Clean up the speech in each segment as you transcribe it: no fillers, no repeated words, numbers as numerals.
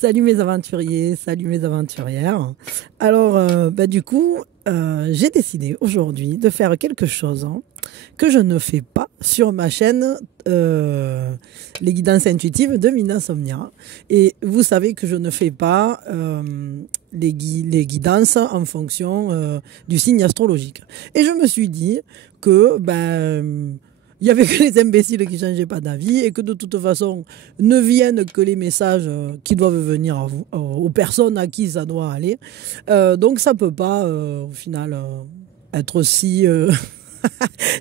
Salut mes aventuriers, salut mes aventurières. Alors, du coup, j'ai décidé aujourd'hui de faire quelque chose que je ne fais pas sur ma chaîne Les guidances intuitives de Minasomnia. Et vous savez que je ne fais pas les guidances en fonction du signe astrologique. Et je me suis dit que il y avait que les imbéciles qui ne changeaient pas d'avis et que de toute façon, ne viennent que les messages qui doivent venir à vous, aux personnes à qui ça doit aller. Donc ça ne peut pas, au final, être si,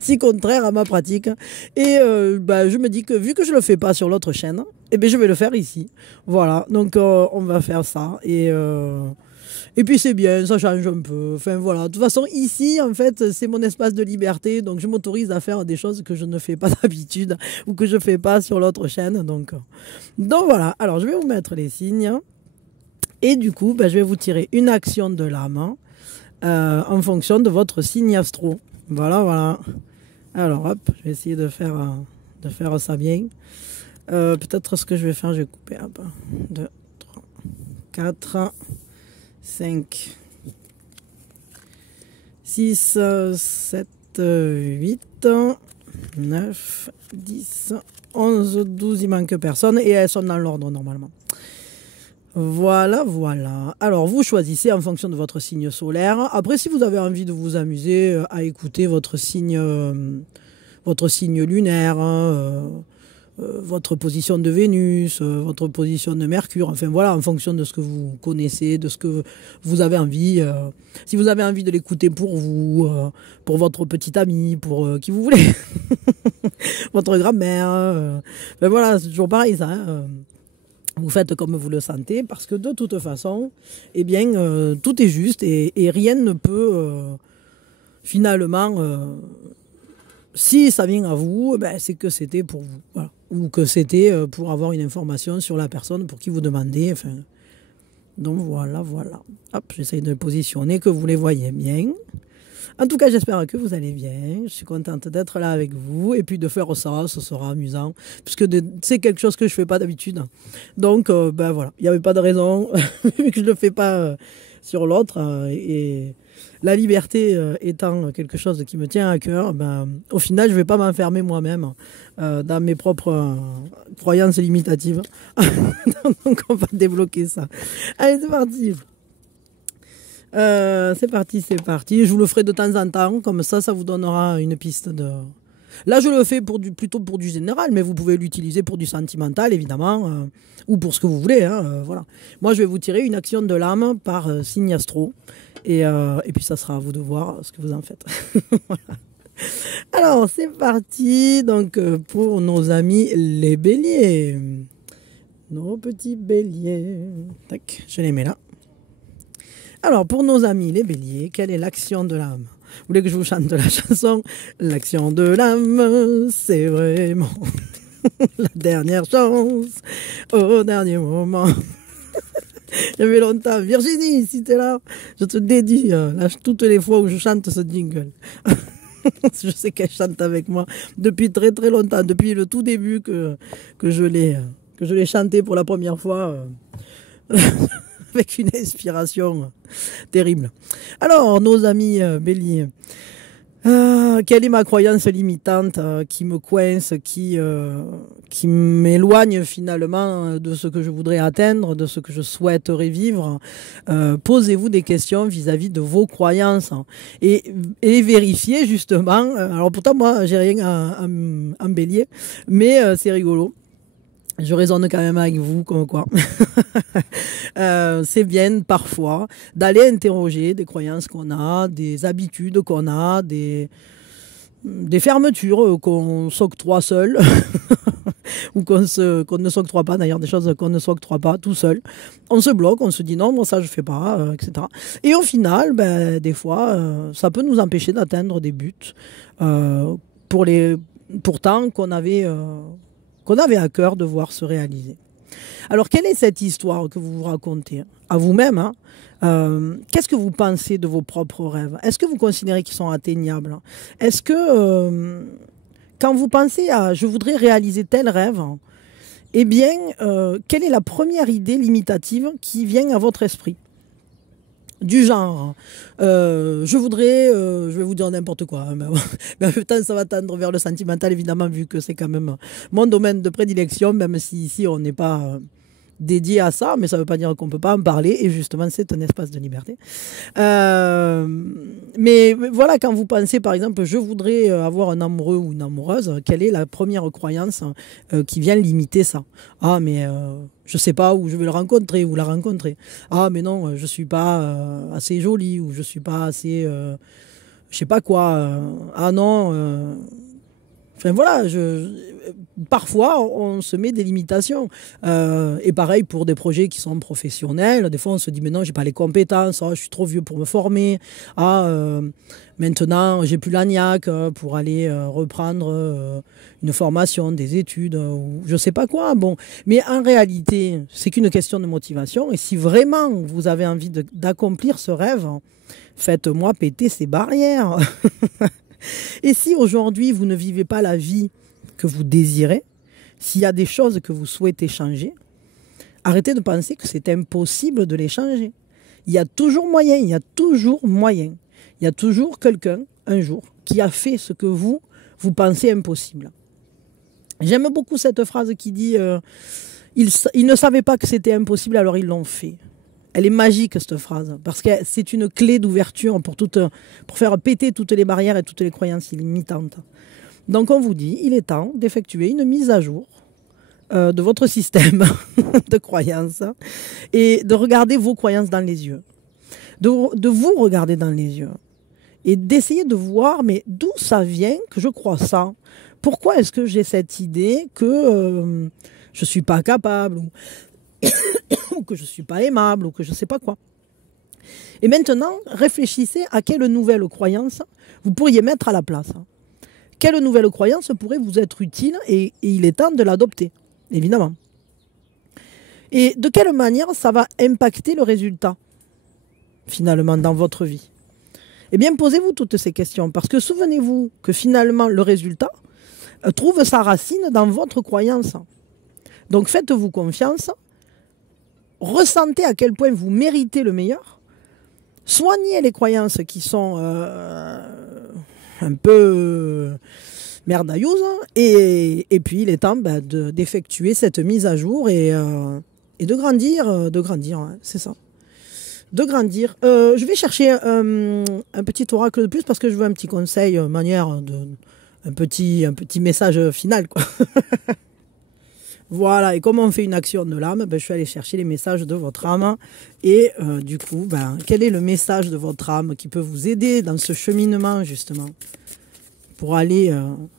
si contraire à ma pratique. Et je me dis que vu que je ne le fais pas sur l'autre chaîne, eh bien, je vais le faire ici. Voilà, donc on va faire ça. Et puis c'est bien, ça change un peu. Enfin voilà, de toute façon ici en fait c'est mon espace de liberté, donc je m'autorise à faire des choses que je ne fais pas d'habitude ou que je ne fais pas sur l'autre chaîne. Donc voilà, alors je vais vous mettre les signes et du coup je vais vous tirer une action de l'âme en fonction de votre signe astro. Voilà. Alors hop, je vais essayer de faire ça bien. Peut-être ce que je vais faire, je vais couper. Hop, 2, 3, 4... 5, 6, 7, 8, 9, 10, 11, 12, il manque personne et elles sont dans l'ordre normalement. Voilà. Alors vous choisissez en fonction de votre signe solaire. Après, si vous avez envie de vous amuser à écouter votre signe lunaire, votre position de Vénus, votre position de Mercure, enfin voilà, en fonction de ce que vous connaissez, de ce que vous avez envie. Si vous avez envie de l'écouter pour vous, pour votre petite amie, pour qui vous voulez, votre grand-mère, voilà, c'est toujours pareil ça. Vous faites comme vous le sentez, parce que de toute façon, eh bien, tout est juste et rien ne peut finalement... si ça vient à vous, c'est que c'était pour vous. Voilà. Ou que c'était pour avoir une information sur la personne pour qui vous demandez. Enfin, donc voilà. Hop, j'essaye de le positionner, que vous les voyez bien. En tout cas, j'espère que vous allez bien. Je suis contente d'être là avec vous. Et puis de faire ça, ce sera amusant. Puisque c'est quelque chose que je ne fais pas d'habitude. Donc, voilà, il n'y avait pas de raison. Vu que je ne le fais pas sur l'autre. Et la liberté étant quelque chose qui me tient à cœur, au final, je ne vais pas m'enfermer moi-même dans mes propres croyances limitatives. Donc, on va débloquer ça. Allez, c'est parti. C'est parti. Je vous le ferai de temps en temps, comme ça vous donnera une piste de... Là, je le fais plutôt pour du général, mais vous pouvez l'utiliser pour du sentimental, évidemment, ou pour ce que vous voulez. Voilà. Moi, je vais vous tirer une action de l'âme par signe astro, et puis ça sera à vous de voir ce que vous en faites. Voilà. Alors, c'est parti. Donc, pour nos amis les béliers, nos petits béliers. Tac, je les mets là. Alors, pour nos amis les béliers, quelle est l'action de l'âme? Vous voulez que je vous chante la chanson? L'action de l'âme, c'est vraiment la dernière chance, au dernier moment. J'avais longtemps. Virginie, si t'es là, je te dédie toutes les fois où je chante ce jingle. Je sais qu'elle chante avec moi depuis très très longtemps, depuis le tout début que je l'ai chanté pour la première fois. Avec une inspiration terrible. Alors, nos amis béliers, quelle est ma croyance limitante qui me coince, qui m'éloigne finalement de ce que je voudrais atteindre, de ce que je souhaiterais vivre? Posez-vous des questions vis-à-vis de vos croyances et vérifiez justement. Alors pourtant, moi, j'ai rien en bélier, mais c'est rigolo. Je raisonne quand même avec vous, comme quoi. C'est bien, parfois, d'aller interroger des croyances qu'on a, des habitudes qu'on a, des fermetures qu'on s'octroie seul, ou qu'on ne s'octroie pas, d'ailleurs, des choses qu'on ne s'octroie pas tout seul. On se bloque, on se dit non, moi ça je fais pas, etc. Et au final, des fois, ça peut nous empêcher d'atteindre des buts, pourtant qu'on avait à cœur de voir se réaliser. Alors, quelle est cette histoire que vous vous racontez à vous-même? Qu'est-ce que vous pensez de vos propres rêves? Est-ce que vous considérez qu'ils sont atteignables? Est-ce que, quand vous pensez à « je voudrais réaliser tel rêve », eh bien, quelle est la première idée limitative qui vient à votre esprit? Du genre, je vais vous dire n'importe quoi, hein, mais en même temps, ça va tendre vers le sentimental, évidemment, vu que c'est quand même mon domaine de prédilection, même si ici, on n'est pas dédié à ça, mais ça ne veut pas dire qu'on ne peut pas en parler, et justement, c'est un espace de liberté. Mais voilà, quand vous pensez, par exemple, je voudrais avoir un amoureux ou une amoureuse, quelle est la première croyance qui vient limiter ça? Ah, mais je ne sais pas où je vais le rencontrer ou la rencontrer. Ah, mais non, je ne suis pas assez jolie ou je ne suis pas assez... je sais pas quoi. Ah non... Enfin voilà, parfois on se met des limitations. Et pareil pour des projets qui sont professionnels. Des fois on se dit mais non, j'ai pas les compétences, je suis trop vieux pour me former. Maintenant j'ai plus la niaque pour aller reprendre une formation, des études ou je sais pas quoi. Bon, mais en réalité c'est qu'une question de motivation. Et si vraiment vous avez envie d'accomplir ce rêve, faites-moi péter ces barrières. Et si aujourd'hui vous ne vivez pas la vie que vous désirez, s'il y a des choses que vous souhaitez changer, arrêtez de penser que c'est impossible de les changer. Il y a toujours moyen, il y a toujours moyen. Il y a toujours quelqu'un, un jour, qui a fait ce que vous pensez impossible. J'aime beaucoup cette phrase qui dit ils ne savaient pas que c'était impossible, alors ils l'ont fait. Elle est magique, cette phrase, parce que c'est une clé d'ouverture pour faire péter toutes les barrières et toutes les croyances limitantes. Donc on vous dit, il est temps d'effectuer une mise à jour de votre système de croyances et de regarder vos croyances dans les yeux. De vous regarder dans les yeux et d'essayer de voir, mais d'où ça vient que je crois ça? Pourquoi est-ce que j'ai cette idée que je ne suis pas capable ou que je ne suis pas aimable, ou que je ne sais pas quoi. Et maintenant, réfléchissez à quelle nouvelle croyance vous pourriez mettre à la place. Quelle nouvelle croyance pourrait vous être utile et il est temps de l'adopter, évidemment. Et de quelle manière ça va impacter le résultat, finalement, dans votre vie? Eh bien, posez-vous toutes ces questions, parce que souvenez-vous que finalement, le résultat trouve sa racine dans votre croyance. Donc, faites-vous confiance. Ressentez à quel point vous méritez le meilleur. Soignez les croyances qui sont un peu merdailleuses. Et puis, il est temps d'effectuer cette mise à jour et de grandir. Ouais, c'est ça. De grandir. Je vais chercher un petit oracle de plus parce que je veux un petit conseil, un petit message final, quoi. Voilà, et comme on fait une action de l'âme, je suis allée chercher les messages de votre âme. Et du coup, quel est le message de votre âme qui peut vous aider dans ce cheminement, justement, pour aller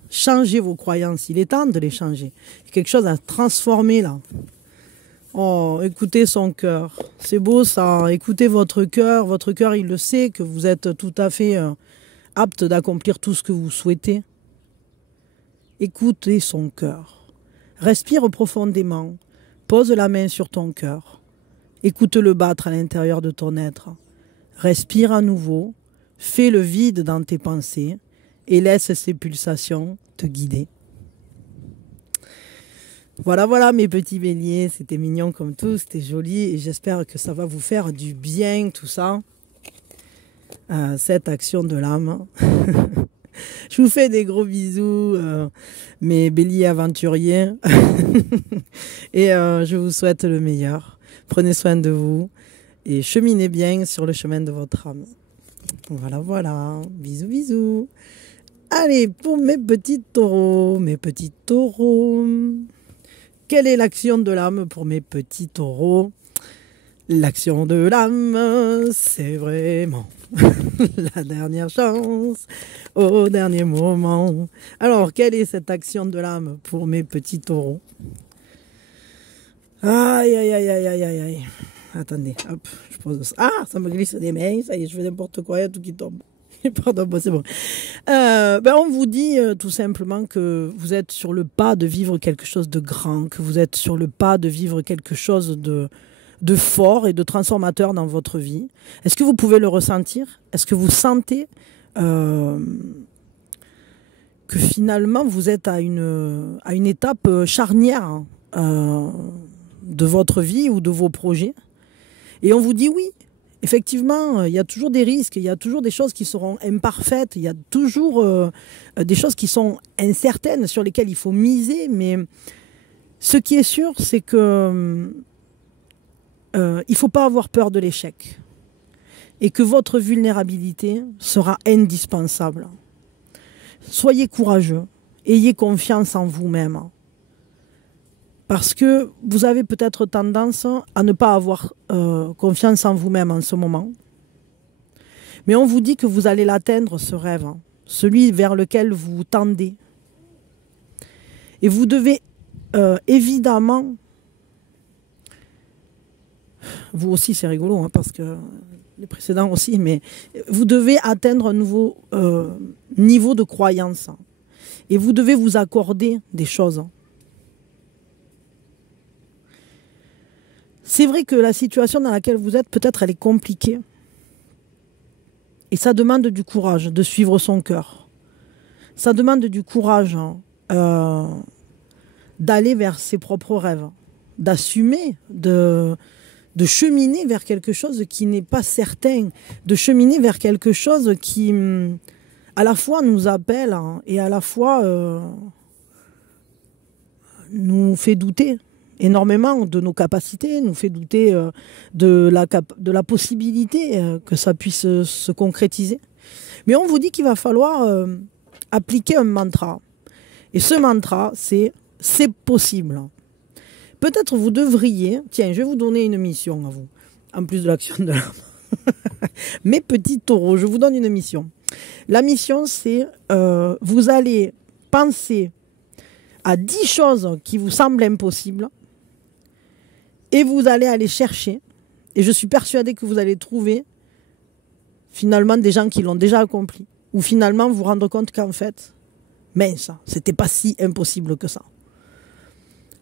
changer vos croyances? Il est temps de les changer. Il y a quelque chose à transformer, là. Oh, écoutez son cœur. C'est beau, ça. Écoutez votre cœur. Votre cœur, il le sait que vous êtes tout à fait apte d'accomplir tout ce que vous souhaitez. Écoutez son cœur. Respire profondément, pose la main sur ton cœur, écoute-le battre à l'intérieur de ton être, respire à nouveau, fais le vide dans tes pensées et laisse ces pulsations te guider. Voilà mes petits béliers, c'était mignon comme tout, c'était joli et j'espère que ça va vous faire du bien tout ça, cette action de l'âme. Je vous fais des gros bisous, mes béliers aventuriers. Et je vous souhaite le meilleur. Prenez soin de vous et cheminez bien sur le chemin de votre âme. Voilà. Bisous. Allez, pour mes petits taureaux, quelle est l'action de l'âme pour mes petits taureaux? L'action de l'âme, c'est vraiment la dernière chance, au dernier moment. Alors, quelle est cette action de l'âme pour mes petits taureaux? Aïe. Attendez, hop, je pose ça. Ah, ça me glisse des mains, ça y est, je fais n'importe quoi, il y a tout qui tombe. Pardon, c'est bon. On vous dit tout simplement que vous êtes sur le pas de vivre quelque chose de grand, que vous êtes sur le pas de vivre quelque chose de fort et de transformateur dans votre vie. Est-ce que vous pouvez le ressentir? Est-ce que vous sentez que finalement vous êtes à une étape charnière de votre vie ou de vos projets. Et on vous dit oui, effectivement, il y a toujours des risques, il y a toujours des choses qui seront imparfaites, il y a toujours des choses qui sont incertaines sur lesquelles il faut miser, mais ce qui est sûr, c'est que il ne faut pas avoir peur de l'échec et que votre vulnérabilité sera indispensable. Soyez courageux, ayez confiance en vous-même. Parce que vous avez peut-être tendance à ne pas avoir confiance en vous-même en ce moment. Mais on vous dit que vous allez l'atteindre, ce rêve, celui vers lequel vous tendez. Et vous devez évidemment, vous aussi c'est rigolo, hein, parce que les précédents aussi, mais vous devez atteindre un nouveau niveau de croyance. Et vous devez vous accorder des choses. C'est vrai que la situation dans laquelle vous êtes, peut-être elle est compliquée. Et ça demande du courage de suivre son cœur. Ça demande du courage d'aller vers ses propres rêves, d'assumer, de cheminer vers quelque chose qui n'est pas certain, de cheminer vers quelque chose qui, à la fois, nous appelle et à la fois nous fait douter énormément de nos capacités, nous fait douter de la possibilité que ça puisse se concrétiser. Mais on vous dit qu'il va falloir appliquer un mantra. Et ce mantra, c'est possible. Peut-être vous devriez, tiens, je vais vous donner une mission à vous, en plus de l'action de l'âme. Mes petits taureaux, je vous donne une mission. La mission, c'est vous allez penser à 10 choses qui vous semblent impossibles et vous allez aller chercher, et je suis persuadée que vous allez trouver finalement des gens qui l'ont déjà accompli, ou finalement vous rendre compte qu'en fait, mince, c'était pas si impossible que ça.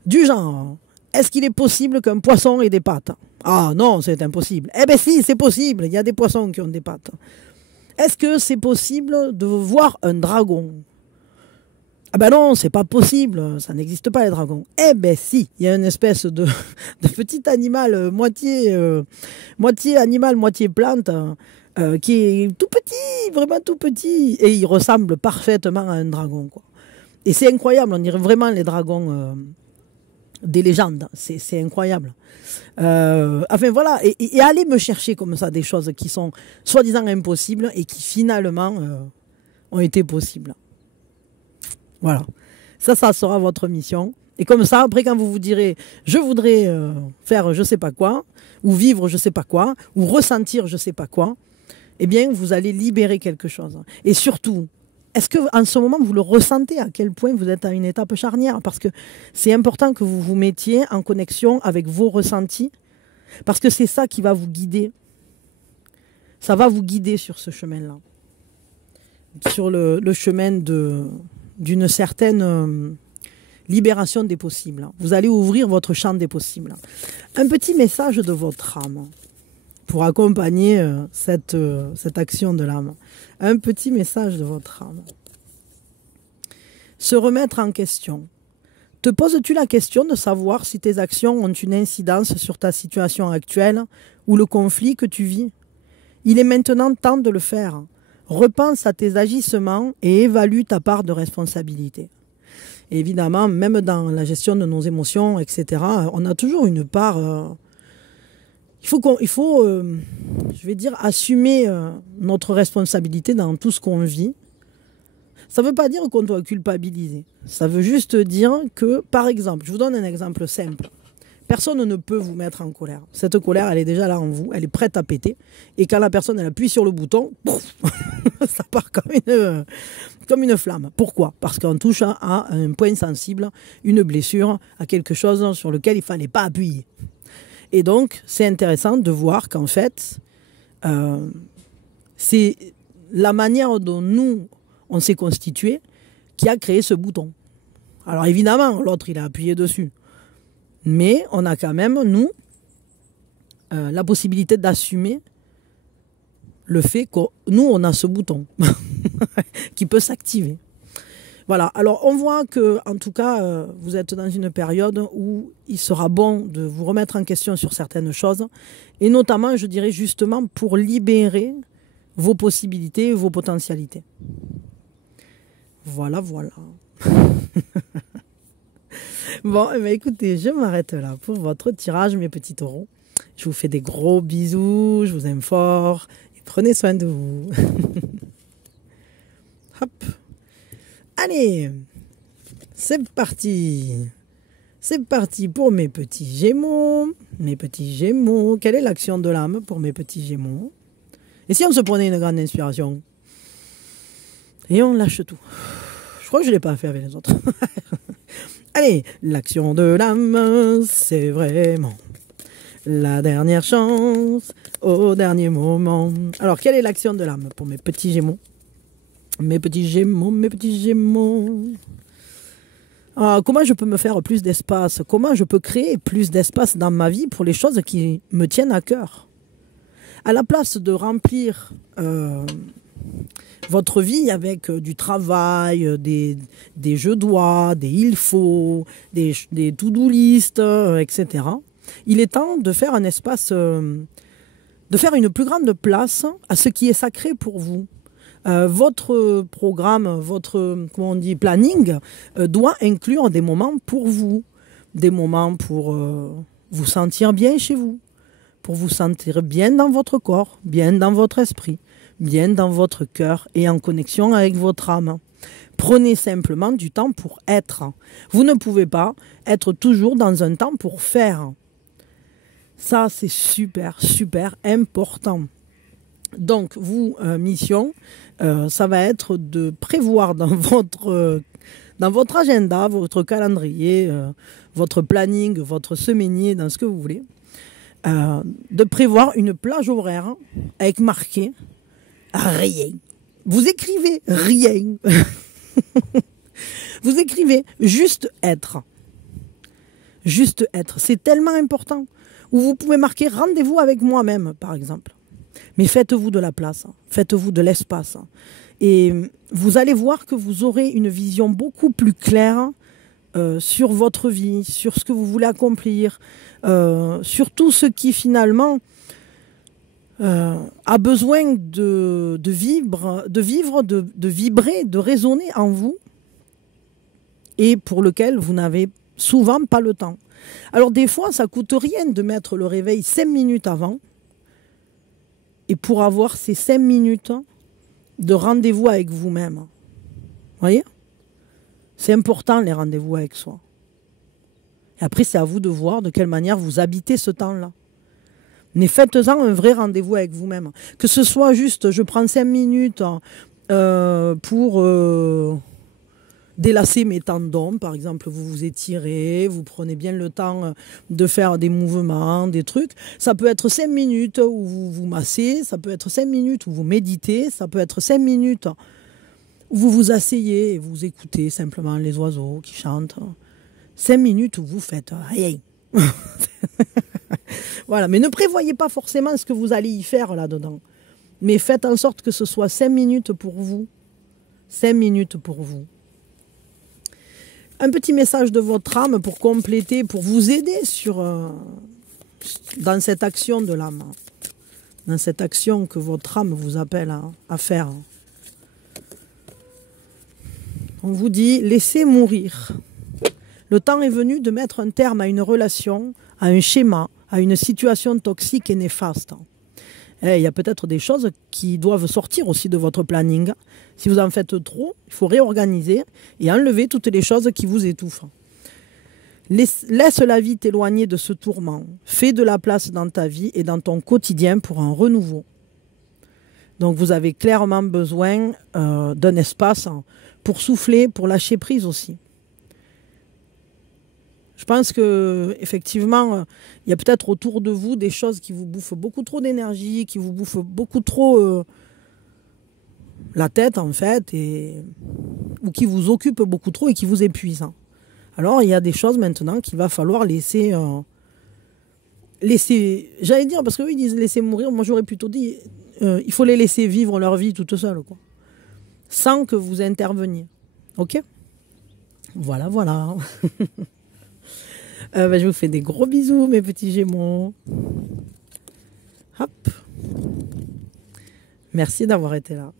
Du genre, est-ce qu'il est possible qu'un poisson ait des pattes? Ah non, c'est impossible. Eh bien si, c'est possible, il y a des poissons qui ont des pattes. Est-ce que c'est possible de voir un dragon? Ah ben non, c'est pas possible, ça n'existe pas les dragons. Eh ben si, il y a une espèce de petit animal, moitié animal, moitié plante, qui est tout petit, vraiment tout petit, et il ressemble parfaitement à un dragon, quoi. Et c'est incroyable, on dirait vraiment les dragons des légendes, c'est incroyable. Enfin voilà, et allez me chercher comme ça des choses qui sont soi-disant impossibles et qui finalement ont été possibles. Voilà, ça sera votre mission. Et comme ça, après quand vous vous direz, je voudrais faire je sais pas quoi, ou vivre je sais pas quoi, ou ressentir je sais pas quoi, eh bien vous allez libérer quelque chose. Et surtout, est-ce que en ce moment vous le ressentez à quel point vous êtes à une étape charnière? Parce que c'est important que vous vous mettiez en connexion avec vos ressentis, parce que c'est ça qui va vous guider. Ça va vous guider sur ce chemin-là, sur le chemin d'une certaine libération des possibles. Vous allez ouvrir votre champ des possibles. Un petit message de votre âme pour accompagner cette action de l'âme. Un petit message de votre âme. Se remettre en question. Te poses-tu la question de savoir si tes actions ont une incidence sur ta situation actuelle ou le conflit que tu vis? Il est maintenant temps de le faire. Repense à tes agissements et évalue ta part de responsabilité. Et évidemment, même dans la gestion de nos émotions, etc., on a toujours une part... il faut je vais dire, assumer notre responsabilité dans tout ce qu'on vit. Ça ne veut pas dire qu'on doit culpabiliser. Ça veut juste dire que, par exemple, je vous donne un exemple simple. Personne ne peut vous mettre en colère. Cette colère, elle est déjà là en vous, elle est prête à péter. Et quand la personne elle appuie sur le bouton, pouf, ça part comme une flamme. Pourquoi? Parce qu'on touche à un point sensible, une blessure, à quelque chose sur lequel il ne fallait pas appuyer. Et donc, c'est intéressant de voir qu'en fait, c'est la manière dont nous, on s'est constitué qui a créé ce bouton. Alors évidemment, l'autre, il a appuyé dessus. Mais on a quand même, nous, la possibilité d'assumer le fait que nous, on a ce bouton qui peut s'activer. Voilà, alors on voit que, en tout cas, vous êtes dans une période où il sera bon de vous remettre en question sur certaines choses, et notamment, je dirais justement, pour libérer vos possibilités, vos potentialités. Voilà, voilà. Bon, eh bien, écoutez, je m'arrête là pour votre tirage, mes petits taureaux. Je vous fais des gros bisous, je vous aime fort, et prenez soin de vous. Hop. Allez, c'est parti. C'est parti pour mes petits gémeaux. Mes petits gémeaux. Quelle est l'action de l'âme pour mes petits gémeaux? Et si on se prenait une grande inspiration? Et on lâche tout. Je crois que je ne l'ai pas fait avec les autres. Allez, l'action de l'âme, c'est vraiment la dernière chance au dernier moment. Alors, quelle est l'action de l'âme pour mes petits gémeaux? Mes petits gémeaux, mes petits gémeaux. Ah, comment je peux me faire plus d'espace? Comment je peux créer plus d'espace dans ma vie pour les choses qui me tiennent à cœur? À la place de remplir votre vie avec du travail, des je dois, des il faut, des to-do list, etc. Il est temps de faire un espace, de faire une plus grande place à ce qui est sacré pour vous. Votre programme, votre comment on dit, planning doit inclure des moments pour vous, des moments pour vous sentir bien chez vous, pour vous sentir bien dans votre corps, bien dans votre esprit, bien dans votre cœur et en connexion avec votre âme. Prenez simplement du temps pour être. Vous ne pouvez pas être toujours dans un temps pour faire. Ça, c'est super, super important. Donc, vous, mission, ça va être de prévoir dans votre agenda, votre calendrier, votre planning, votre semainier, dans ce que vous voulez, de prévoir une plage horaire avec marqué rien. Vous écrivez rien. Vous écrivez juste être. Juste être. C'est tellement important. Ou vous pouvez marquer rendez-vous avec moi-même, par exemple. Mais faites-vous de la place, faites-vous de l'espace. Et vous allez voir que vous aurez une vision beaucoup plus claire sur votre vie, sur ce que vous voulez accomplir, sur tout ce qui finalement a besoin de vibrer, de résonner en vous et pour lequel vous n'avez souvent pas le temps. Alors des fois, ça ne coûte rien de mettre le réveil 5 minutes avant. Et pour avoir ces 5 minutes de rendez-vous avec vous-même. Vous voyez? C'est important les rendez-vous avec soi. Et après, c'est à vous de voir de quelle manière vous habitez ce temps-là. Mais faites-en un vrai rendez-vous avec vous-même. Que ce soit juste, je prends 5 minutes pour délasser mes tendons. Par exemple, vous vous étirez, vous prenez bien le temps de faire des mouvements, des trucs. Ça peut être 5 minutes où vous vous massez, ça peut être 5 minutes où vous méditez, ça peut être 5 minutes où vous vous asseyez et vous écoutez simplement les oiseaux qui chantent. 5 minutes où vous faites rien. Voilà, mais ne prévoyez pas forcément ce que vous allez y faire là-dedans. Mais faites en sorte que ce soit 5 minutes pour vous. 5 minutes pour vous. Un petit message de votre âme pour compléter, pour vous aider dans cette action de l'âme. Dans cette action que votre âme vous appelle à faire. On vous dit, laissez mourir. Le temps est venu de mettre un terme à une relation, à un schéma, à une situation toxique et néfaste. Et il y a peut-être des choses qui doivent sortir aussi de votre planning. Si vous en faites trop, il faut réorganiser et enlever toutes les choses qui vous étouffent. Laisse la vie t'éloigner de ce tourment. Fais de la place dans ta vie et dans ton quotidien pour un renouveau. Donc vous avez clairement besoin d'un espace pour souffler, pour lâcher prise aussi. Je pense que effectivement, il y a peut-être autour de vous des choses qui vous bouffent beaucoup trop d'énergie, qui vous bouffent beaucoup trop la tête en fait, ou qui vous occupent beaucoup trop et qui vous épuisent. Alors il y a des choses maintenant qu'il va falloir laisser, j'allais dire, parce qu'eux ils disent laisser mourir, moi j'aurais plutôt dit, il faut les laisser vivre leur vie toutes seules, quoi, sans que vous interveniez. Ok ? Voilà, voilà. Je vous fais des gros bisous, mes petits Gémeaux. Hop. Merci d'avoir été là.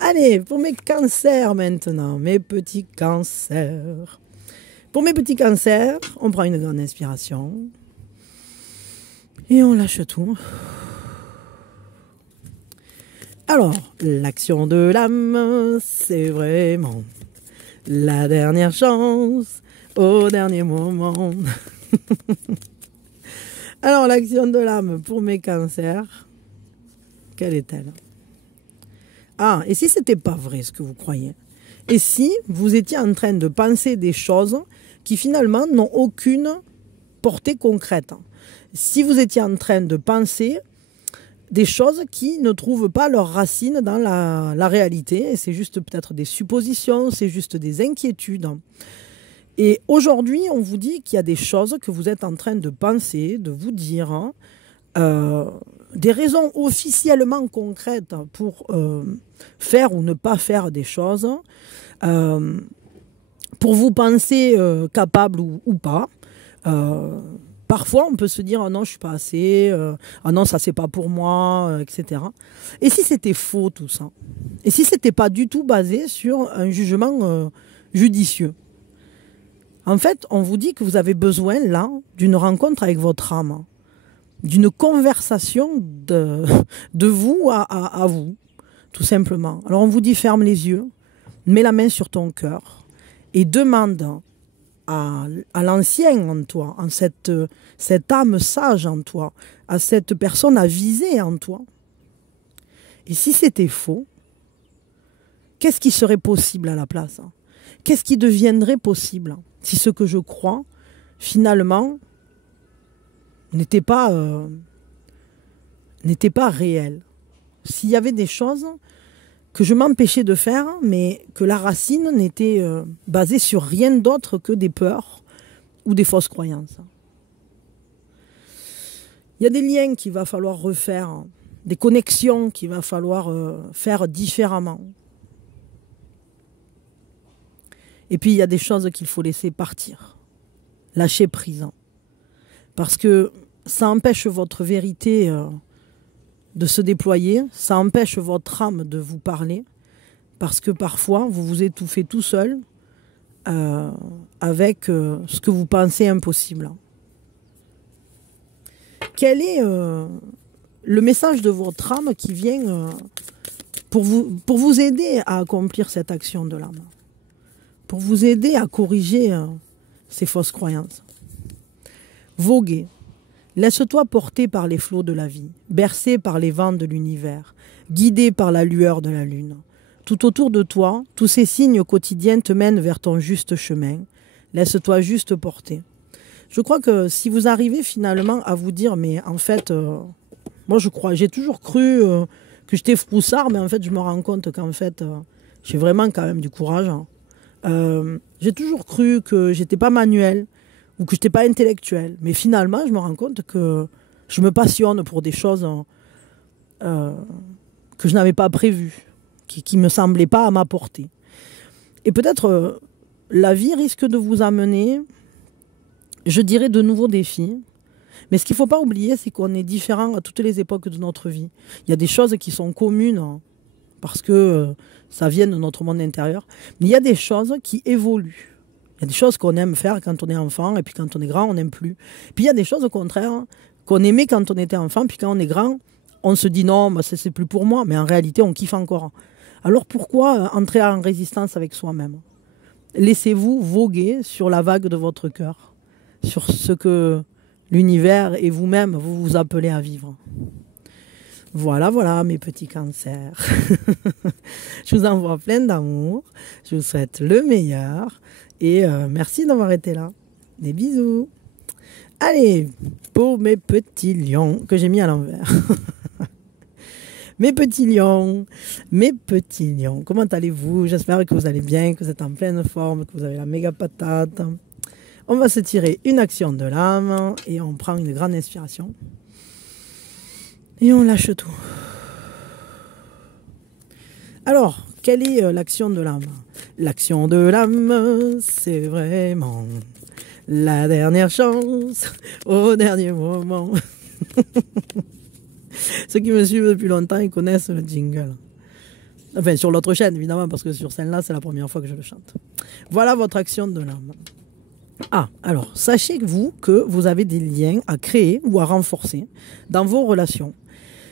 Allez, pour mes cancers maintenant, mes petits cancers. Pour mes petits cancers, on prend une grande inspiration. Et on lâche tout. Alors, l'action de l'âme, c'est vraiment la dernière chance au dernier moment. Alors, l'action de l'âme pour mes cancers, quelle est-elle? Ah, et si c'était pas vrai ce que vous croyez? Et si vous étiez en train de penser des choses qui finalement n'ont aucune portée concrète? Si vous étiez en train de penser des choses qui ne trouvent pas leurs racines dans la réalité, et c'est juste peut-être des suppositions, c'est juste des inquiétudes. Et aujourd'hui, on vous dit qu'il y a des choses que vous êtes en train de penser, de vous dire, des raisons officiellement concrètes pour faire ou ne pas faire des choses, pour vous penser capable ou pas. Parfois, on peut se dire « Ah non, je suis pas assez. Ah non, ça, c'est pas pour moi. » etc. Et si c'était faux, tout ça? Et si c'était pas du tout basé sur un jugement judicieux? En fait, on vous dit que vous avez besoin, là, d'une rencontre avec votre âme, d'une conversation de vous à vous, tout simplement. Alors, on vous dit « Ferme les yeux, mets la main sur ton cœur et demande à l'ancien en toi, en cette âme sage en toi, à cette personne avisée en toi. Et si c'était faux, qu'est-ce qui serait possible à la place? Qu'est-ce qui deviendrait possible si ce que je crois, finalement, n'était pas réel? S'il y avait des choses que je m'empêchais de faire, mais que la racine n'était basée sur rien d'autre que des peurs ou des fausses croyances. Il y a des liens qu'il va falloir refaire, des connexions qu'il va falloir faire différemment. Et puis il y a des choses qu'il faut laisser partir, lâcher prise. Parce que ça empêche votre vérité de se déployer, ça empêche votre âme de vous parler, parce que parfois vous vous étouffez tout seul avec ce que vous pensez impossible. Quel est le message de votre âme qui vient pour vous aider à accomplir cette action de l'âme, pour vous aider à corriger ces fausses croyances? Voguer. Laisse-toi porter par les flots de la vie, bercé par les vents de l'univers, guidé par la lueur de la lune. Tout autour de toi, tous ces signes quotidiens te mènent vers ton juste chemin. Laisse-toi juste porter. Je crois que si vous arrivez finalement à vous dire, mais en fait, moi j'ai toujours cru que j'étais froussard, mais en fait je me rends compte qu'en fait j'ai vraiment quand même du courage. J'ai toujours cru que j'étais pas manuel, ou que je n'étais pas intellectuel. Mais finalement, je me rends compte que je me passionne pour des choses que je n'avais pas prévues, qui ne me semblaient pas à ma portée. Et peut-être la vie risque de vous amener, je dirais, de nouveaux défis. Mais ce qu'il ne faut pas oublier, c'est qu'on est différent à toutes les époques de notre vie. Il y a des choses qui sont communes parce que ça vient de notre monde intérieur. Mais il y a des choses qui évoluent. Il y a des choses qu'on aime faire quand on est enfant, et puis quand on est grand, on n'aime plus. Puis il y a des choses au contraire qu'on aimait quand on était enfant, puis quand on est grand, on se dit non, bah, c'est plus pour moi, mais en réalité, on kiffe encore. Alors pourquoi entrer en résistance avec soi-même? Laissez-vous voguer sur la vague de votre cœur, sur ce que l'univers et vous-même vous appelez à vivre. Voilà, voilà mes petits cancers. Je vous envoie plein d'amour, je vous souhaite le meilleur. Et merci d'avoir été là. Des bisous. Allez, pour mes petits lions, que j'ai mis à l'envers. Mes petits lions, comment allez-vous? J'espère que vous allez bien, que vous êtes en pleine forme, que vous avez la méga patate. On va se tirer une action de l'âme et on prend une grande inspiration. Et on lâche tout. Alors, quelle est l'action de l'âme? L'action de l'âme, c'est vraiment la dernière chance au dernier moment. Ceux qui me suivent depuis longtemps, ils connaissent le jingle. Enfin, sur l'autre chaîne, évidemment, parce que sur celle-là, c'est la première fois que je le chante. Voilà votre action de l'âme. Ah, alors, sachez que vous avez des liens à créer ou à renforcer dans vos relations.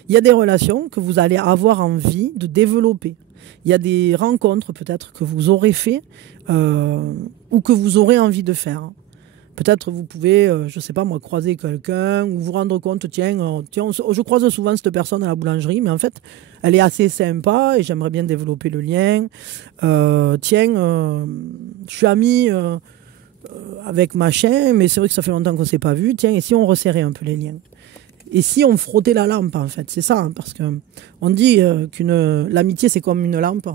Il y a des relations que vous allez avoir envie de développer. Il y a des rencontres peut-être que vous aurez fait ou que vous aurez envie de faire. Peut-être vous pouvez, je ne sais pas moi, croiser quelqu'un ou vous rendre compte, tiens, je croise souvent cette personne à la boulangerie, mais en fait, elle est assez sympa et j'aimerais bien développer le lien. Je suis ami avec machin, mais c'est vrai que ça fait longtemps qu'on ne s'est pas vu. Tiens, et si on resserrait un peu les liens? Et si on frottait la lampe, en fait, c'est ça, hein, parce que on dit l'amitié, c'est comme une lampe,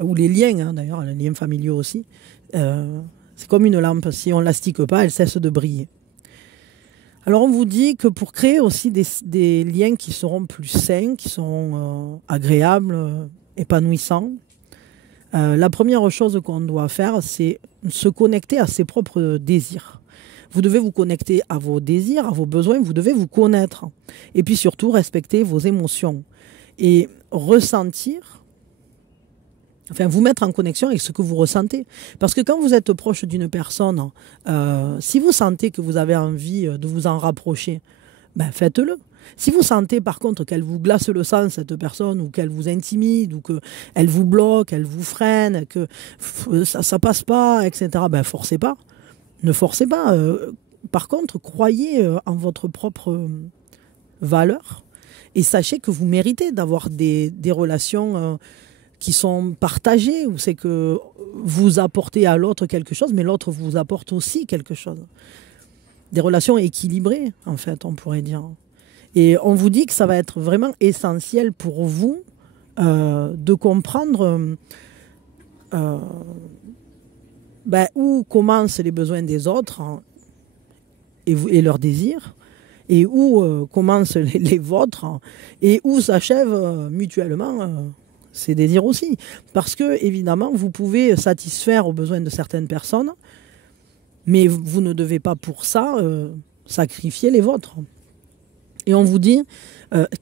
ou les liens, hein, d'ailleurs, les liens familiaux aussi. C'est comme une lampe, si on ne l'astique pas, elle cesse de briller. Alors on vous dit que pour créer aussi des liens qui seront plus sains, qui seront agréables, épanouissants, la première chose qu'on doit faire, c'est se connecter à ses propres désirs. Vous devez vous connecter à vos désirs, à vos besoins, vous devez vous connaître. Et puis surtout, respecter vos émotions. Et ressentir, enfin vous mettre en connexion avec ce que vous ressentez. Parce que quand vous êtes proche d'une personne, si vous sentez que vous avez envie de vous en rapprocher, ben faites-le. Si vous sentez par contre qu'elle vous glace le sang, cette personne, ou qu'elle vous intimide, ou qu'elle vous bloque, elle vous freine, que ça passe pas, etc., ben forcez pas. Ne forcez pas. Par contre, croyez en votre propre valeur et sachez que vous méritez d'avoir des relations qui sont partagées, où c'est que vous apportez à l'autre quelque chose, mais l'autre vous apporte aussi quelque chose. Des relations équilibrées, en fait, on pourrait dire. Et on vous dit que ça va être vraiment essentiel pour vous de comprendre où commencent les besoins des autres et leurs désirs, et où commencent les vôtres, et où s'achèvent mutuellement ces désirs aussi. Parce que, évidemment, vous pouvez satisfaire aux besoins de certaines personnes, mais vous ne devez pas pour ça sacrifier les vôtres. Et on vous dit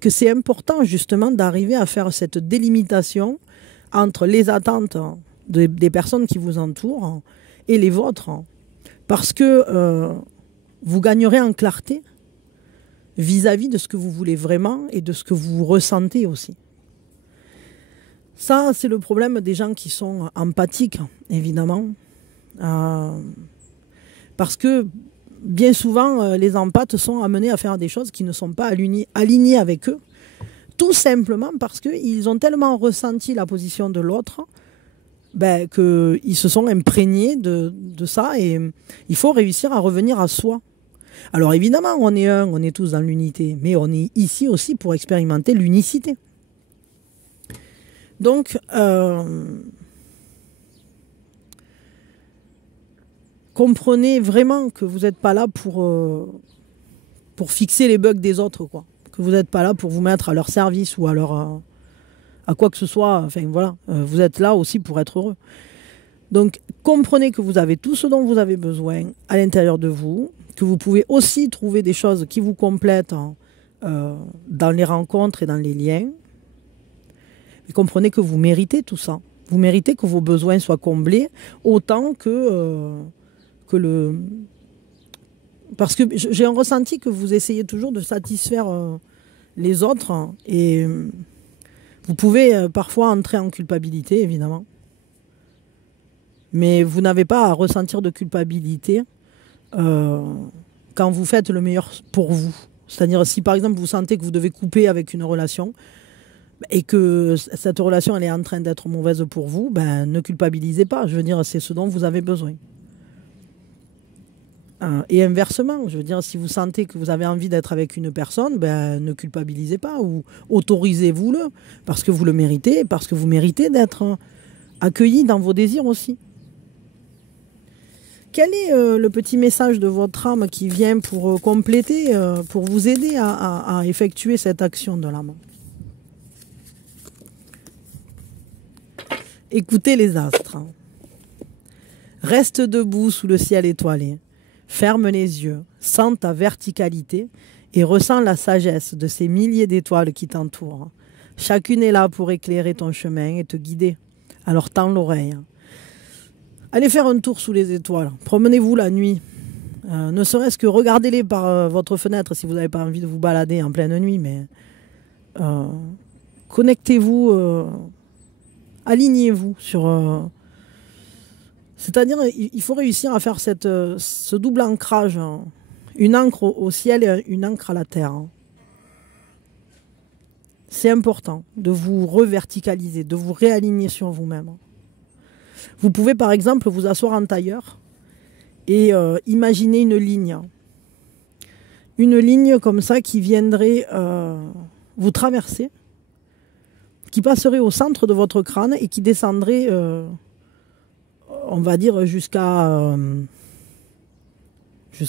que c'est important justement d'arriver à faire cette délimitation entre les attentes des personnes qui vous entourent et les vôtres. Parce que vous gagnerez en clarté vis-à-vis de ce que vous voulez vraiment et de ce que vous ressentez aussi. Ça, c'est le problème des gens qui sont empathiques, évidemment. Parce que bien souvent, les empathes sont amenés à faire des choses qui ne sont pas alignées avec eux, tout simplement parce qu'ils ont tellement ressenti la position de l'autre qu'ils se sont imprégnés de ça, et il faut réussir à revenir à soi. Alors évidemment, on est tous dans l'unité, mais on est ici aussi pour expérimenter l'unicité. Donc, comprenez vraiment que vous n'êtes pas là pour fixer les bugs des autres, quoi. Que vous n'êtes pas là pour vous mettre à leur service ou à quoi que ce soit. Enfin voilà, vous êtes là aussi pour être heureux. Donc comprenez que vous avez tout ce dont vous avez besoin à l'intérieur de vous, que vous pouvez aussi trouver des choses qui vous complètent dans les rencontres et dans les liens. Et comprenez que vous méritez tout ça. Vous méritez que vos besoins soient comblés autant que le... Parce que j'ai un ressenti que vous essayez toujours de satisfaire les autres, et vous pouvez parfois entrer en culpabilité, évidemment. Mais vous n'avez pas à ressentir de culpabilité quand vous faites le meilleur pour vous. C'est-à-dire, si par exemple vous sentez que vous devez couper avec une relation et que cette relation elle est en train d'être mauvaise pour vous, ne culpabilisez pas. Je veux dire, c'est ce dont vous avez besoin. Et inversement, je veux dire, si vous sentez que vous avez envie d'être avec une personne, ne culpabilisez pas, ou autorisez-vous-le, parce que vous le méritez, parce que vous méritez d'être accueilli dans vos désirs aussi. Quel est le petit message de votre âme qui vient pour compléter, pour vous aider à effectuer cette action de l'âme? Écoutez les astres. Reste debout sous le ciel étoilé. Ferme les yeux, sens ta verticalité et ressens la sagesse de ces milliers d'étoiles qui t'entourent. Chacune est là pour éclairer ton chemin et te guider. Alors tends l'oreille. Allez faire un tour sous les étoiles. Promenez-vous la nuit. Ne serait-ce que regardez-les par votre fenêtre si vous n'avez pas envie de vous balader en pleine nuit. Mais connectez-vous, alignez-vous sur... c'est-à-dire, il faut réussir à faire ce double ancrage. Une ancre au ciel et une ancre à la terre. C'est important de vous reverticaliser, de vous réaligner sur vous-même. Vous pouvez par exemple vous asseoir en tailleur et imaginer une ligne. Une ligne comme ça qui viendrait vous traverser, qui passerait au centre de votre crâne et qui descendrait, on va dire, jusqu'à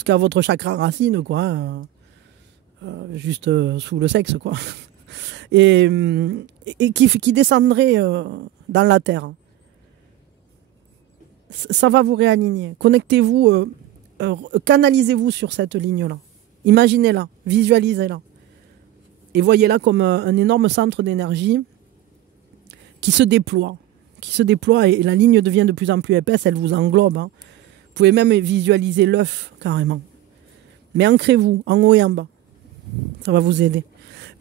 votre chakra racine, quoi. Juste sous le sexe, quoi. Et qui descendrait dans la terre. Ça va vous réaligner. Connectez-vous, canalisez-vous sur cette ligne-là. Imaginez-la, visualisez-la. Et voyez-la comme un énorme centre d'énergie qui se déploie. Et la ligne devient de plus en plus épaisse, elle vous englobe. Hein. Vous pouvez même visualiser l'œuf, carrément. Mais ancrez-vous, en haut et en bas. Ça va vous aider.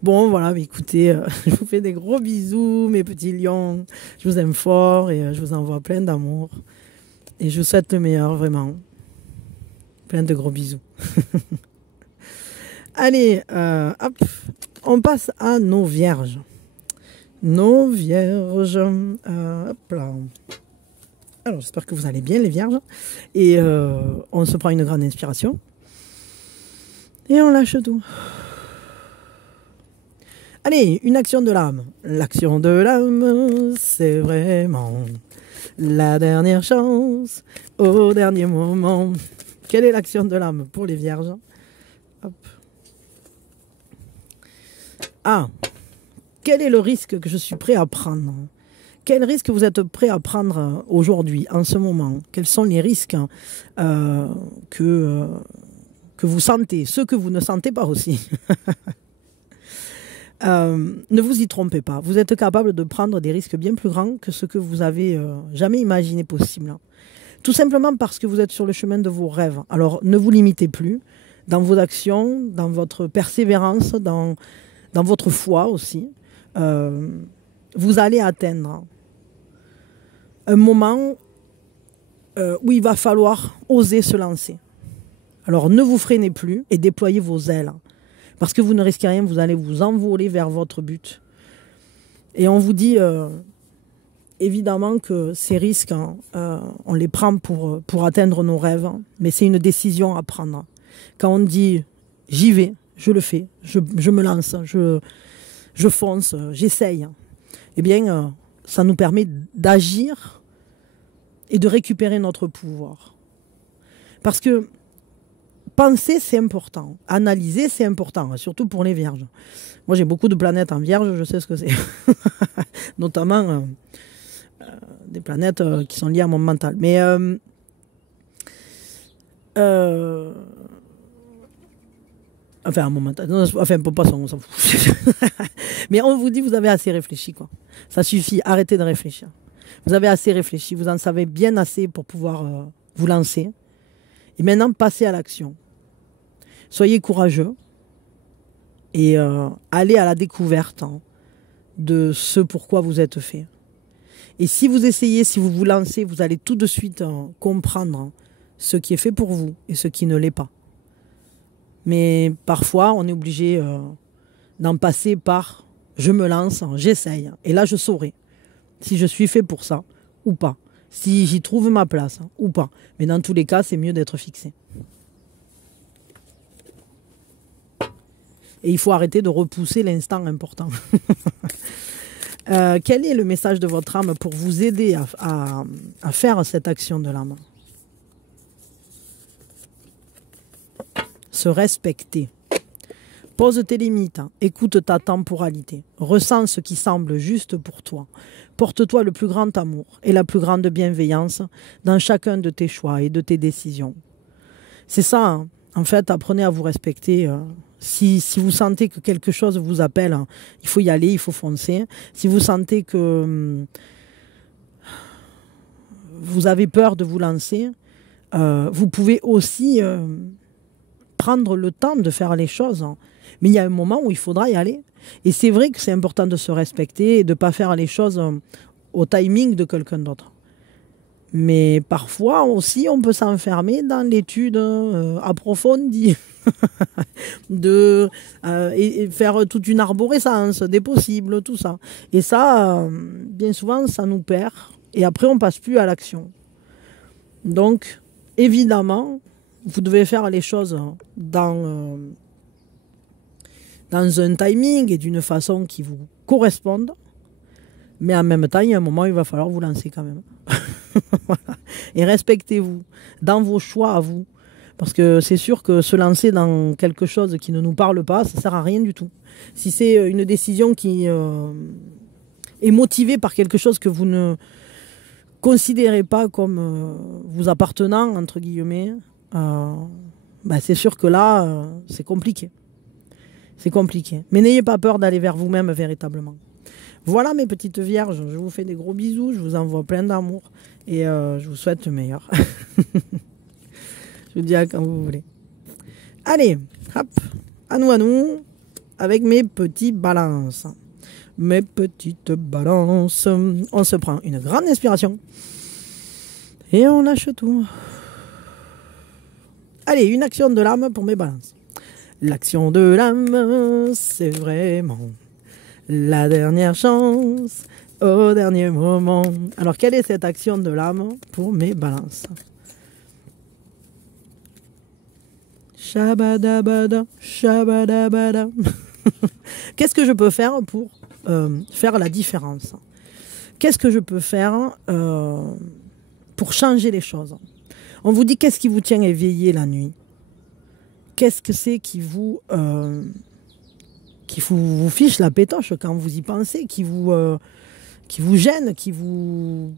Bon, voilà, écoutez, je vous fais des gros bisous, mes petits lions. Je vous aime fort et je vous envoie plein d'amour. Et je vous souhaite le meilleur, vraiment. Plein de gros bisous. Allez, hop, on passe à nos vierges. Nos vierges. Hop là. Alors, j'espère que vous allez bien, les vierges. Et on se prend une grande inspiration. Et on lâche tout. Allez, une action de l'âme. L'action de l'âme, c'est vraiment la dernière chance au dernier moment. Quelle est l'action de l'âme pour les vierges? Hop. Ah, quel est le risque que je suis prêt à prendre? Quel risque vous êtes prêt à prendre aujourd'hui, en ce moment? Quels sont les risques que vous sentez, ceux que vous ne sentez pas aussi? Ne vous y trompez pas. Vous êtes capable de prendre des risques bien plus grands que ce que vous avez jamais imaginé possible. Tout simplement parce que vous êtes sur le chemin de vos rêves. Alors ne vous limitez plus dans vos actions, dans votre persévérance, dans votre foi aussi. Vous allez atteindre un moment où il va falloir oser se lancer. Alors ne vous freinez plus et déployez vos ailes. Parce que vous ne risquez rien, vous allez vous envoler vers votre but. Et on vous dit évidemment que ces risques, on les prend pour atteindre nos rêves, mais c'est une décision à prendre. Quand on dit j'y vais, je le fais, je me lance, je fonce, j'essaye, eh bien ça nous permet d'agir et de récupérer notre pouvoir. Parce que penser, c'est important. Analyser, c'est important, surtout pour les vierges. Moi, j'ai beaucoup de planètes en vierge, je sais ce que c'est. Notamment des planètes qui sont liées à mon mental. Mais enfin, à mon mental. Non, enfin, pour poisson, on s'en fout. Mais on vous dit, vous avez assez réfléchi, quoi. Ça suffit, arrêtez de réfléchir. Vous avez assez réfléchi, vous en savez bien assez pour pouvoir vous lancer. Et maintenant, passez à l'action. Soyez courageux et allez à la découverte de ce pourquoi vous êtes fait. Et si vous essayez, si vous vous lancez, vous allez tout de suite comprendre ce qui est fait pour vous et ce qui ne l'est pas. Mais parfois, on est obligé d'en passer par « je me lance, j'essaye ». Et là, je saurai si je suis fait pour ça ou pas. Si j'y trouve ma place ou pas. Mais dans tous les cas, c'est mieux d'être fixé. Et il faut arrêter de repousser l'instant important. Quel est le message de votre âme pour vous aider à faire cette action de l'âme? Se respecter. Pose tes limites, hein. Écoute ta temporalité, ressens ce qui semble juste pour toi. Porte-toi le plus grand amour et la plus grande bienveillance dans chacun de tes choix et de tes décisions. C'est ça, hein. En fait, apprenez à vous respecter. Si vous sentez que quelque chose vous appelle, hein, il faut y aller, il faut foncer. Si vous sentez que vous avez peur de vous lancer, vous pouvez aussi prendre le temps de faire les choses. Hein. Mais il y a un moment où il faudra y aller. Et c'est vrai que c'est important de se respecter et de ne pas faire les choses au timing de quelqu'un d'autre. Mais parfois aussi, on peut s'enfermer dans l'étude approfondie et faire toute une arborescence des possibles, tout ça. Et ça, bien souvent, ça nous perd. Et après, on passe plus à l'action. Donc, évidemment, vous devez faire les choses dans un timing et d'une façon qui vous corresponde. Mais en même temps, il y a un moment où il va falloir vous lancer quand même. Voilà. Et respectez-vous dans vos choix à vous. Parce que c'est sûr que se lancer dans quelque chose qui ne nous parle pas, ça ne sert à rien du tout. Si c'est une décision qui est motivée par quelque chose que vous ne considérez pas comme vous appartenant, entre guillemets, c'est sûr que là, c'est compliqué. C'est compliqué. Mais n'ayez pas peur d'aller vers vous-même véritablement. Voilà mes petites vierges, je vous fais des gros bisous, je vous envoie plein d'amour et je vous souhaite le meilleur. Je vous dis à quand vous voulez. Allez, hop, à nous, avec mes petits balances. Mes petites balances. On se prend une grande inspiration et on lâche tout. Allez, une action de l'âme pour mes balances. L'action de l'âme, c'est vraiment la dernière chance au dernier moment. Alors, quelle est cette action de l'âme pour mes balances? Shabadabada, shabadabada. Qu'est-ce que je peux faire pour faire la différence? Qu'est-ce que je peux faire pour changer les choses? On vous dit qu'est-ce qui vous tient éveillé la nuit? Qu'est-ce que c'est qui vous fiche la pétoche quand vous y pensez, qui vous gêne, qui vous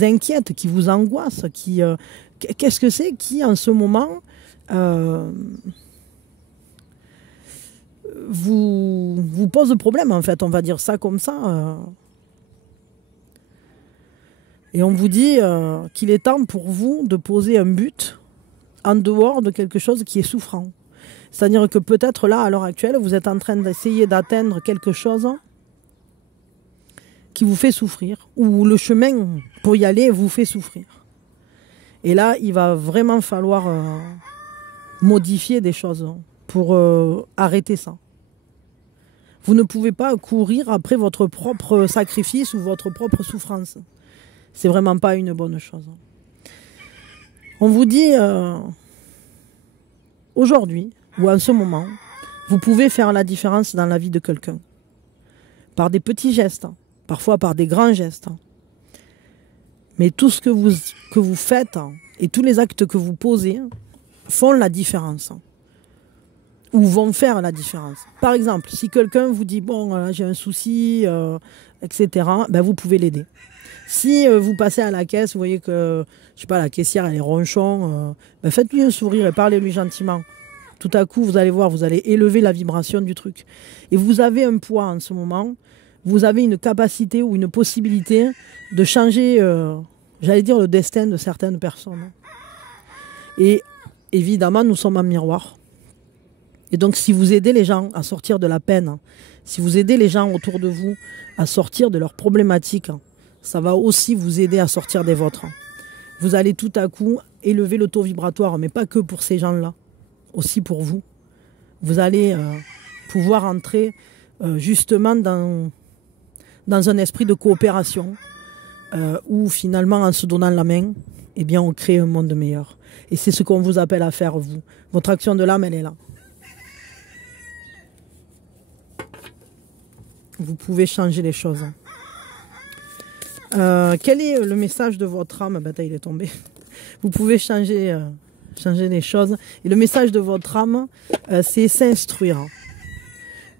inquiète, qui vous angoisse, qu'est-ce que c'est qui en ce moment vous pose problème, en fait, on va dire ça comme ça. Et on vous dit qu'il est temps pour vous de poser un but en dehors de quelque chose qui est souffrant. C'est-à-dire que peut-être là, à l'heure actuelle, vous êtes en train d'essayer d'atteindre quelque chose qui vous fait souffrir, ou le chemin pour y aller vous fait souffrir. Et là, il va vraiment falloir modifier des choses pour arrêter ça. Vous ne pouvez pas courir après votre propre sacrifice ou votre propre souffrance. C'est vraiment pas une bonne chose. On vous dit aujourd'hui, ou en ce moment, vous pouvez faire la différence dans la vie de quelqu'un. Par des petits gestes, parfois par des grands gestes. Mais tout ce que vous faites et tous les actes que vous posez font la différence. Ou vont faire la différence. Par exemple, si quelqu'un vous dit « bon, j'ai un souci, etc. », ben vous pouvez l'aider. Si vous passez à la caisse, vous voyez que, je sais pas, la caissière, elle est ronchon, ben faites-lui un sourire et parlez-lui gentiment. Tout à coup, vous allez voir, vous allez élever la vibration du truc. Et vous avez un poids en ce moment, vous avez une capacité ou une possibilité de changer, j'allais dire, le destin de certaines personnes. Et évidemment, nous sommes en miroir. Et donc, si vous aidez les gens à sortir de la peine, si vous aidez les gens autour de vous à sortir de leurs problématiques, ça va aussi vous aider à sortir des vôtres. Vous allez tout à coup élever le taux vibratoire, mais pas que pour ces gens-là, aussi pour vous. Vous allez pouvoir entrer justement dans un esprit de coopération où finalement, en se donnant la main, eh bien, on crée un monde meilleur. Et c'est ce qu'on vous appelle à faire, vous. Votre action de l'âme, elle est là. Vous pouvez changer les choses. Quel est le message de votre âme? Il est tombé. Vous pouvez changer les choses. Et le message de votre âme, c'est s'instruire.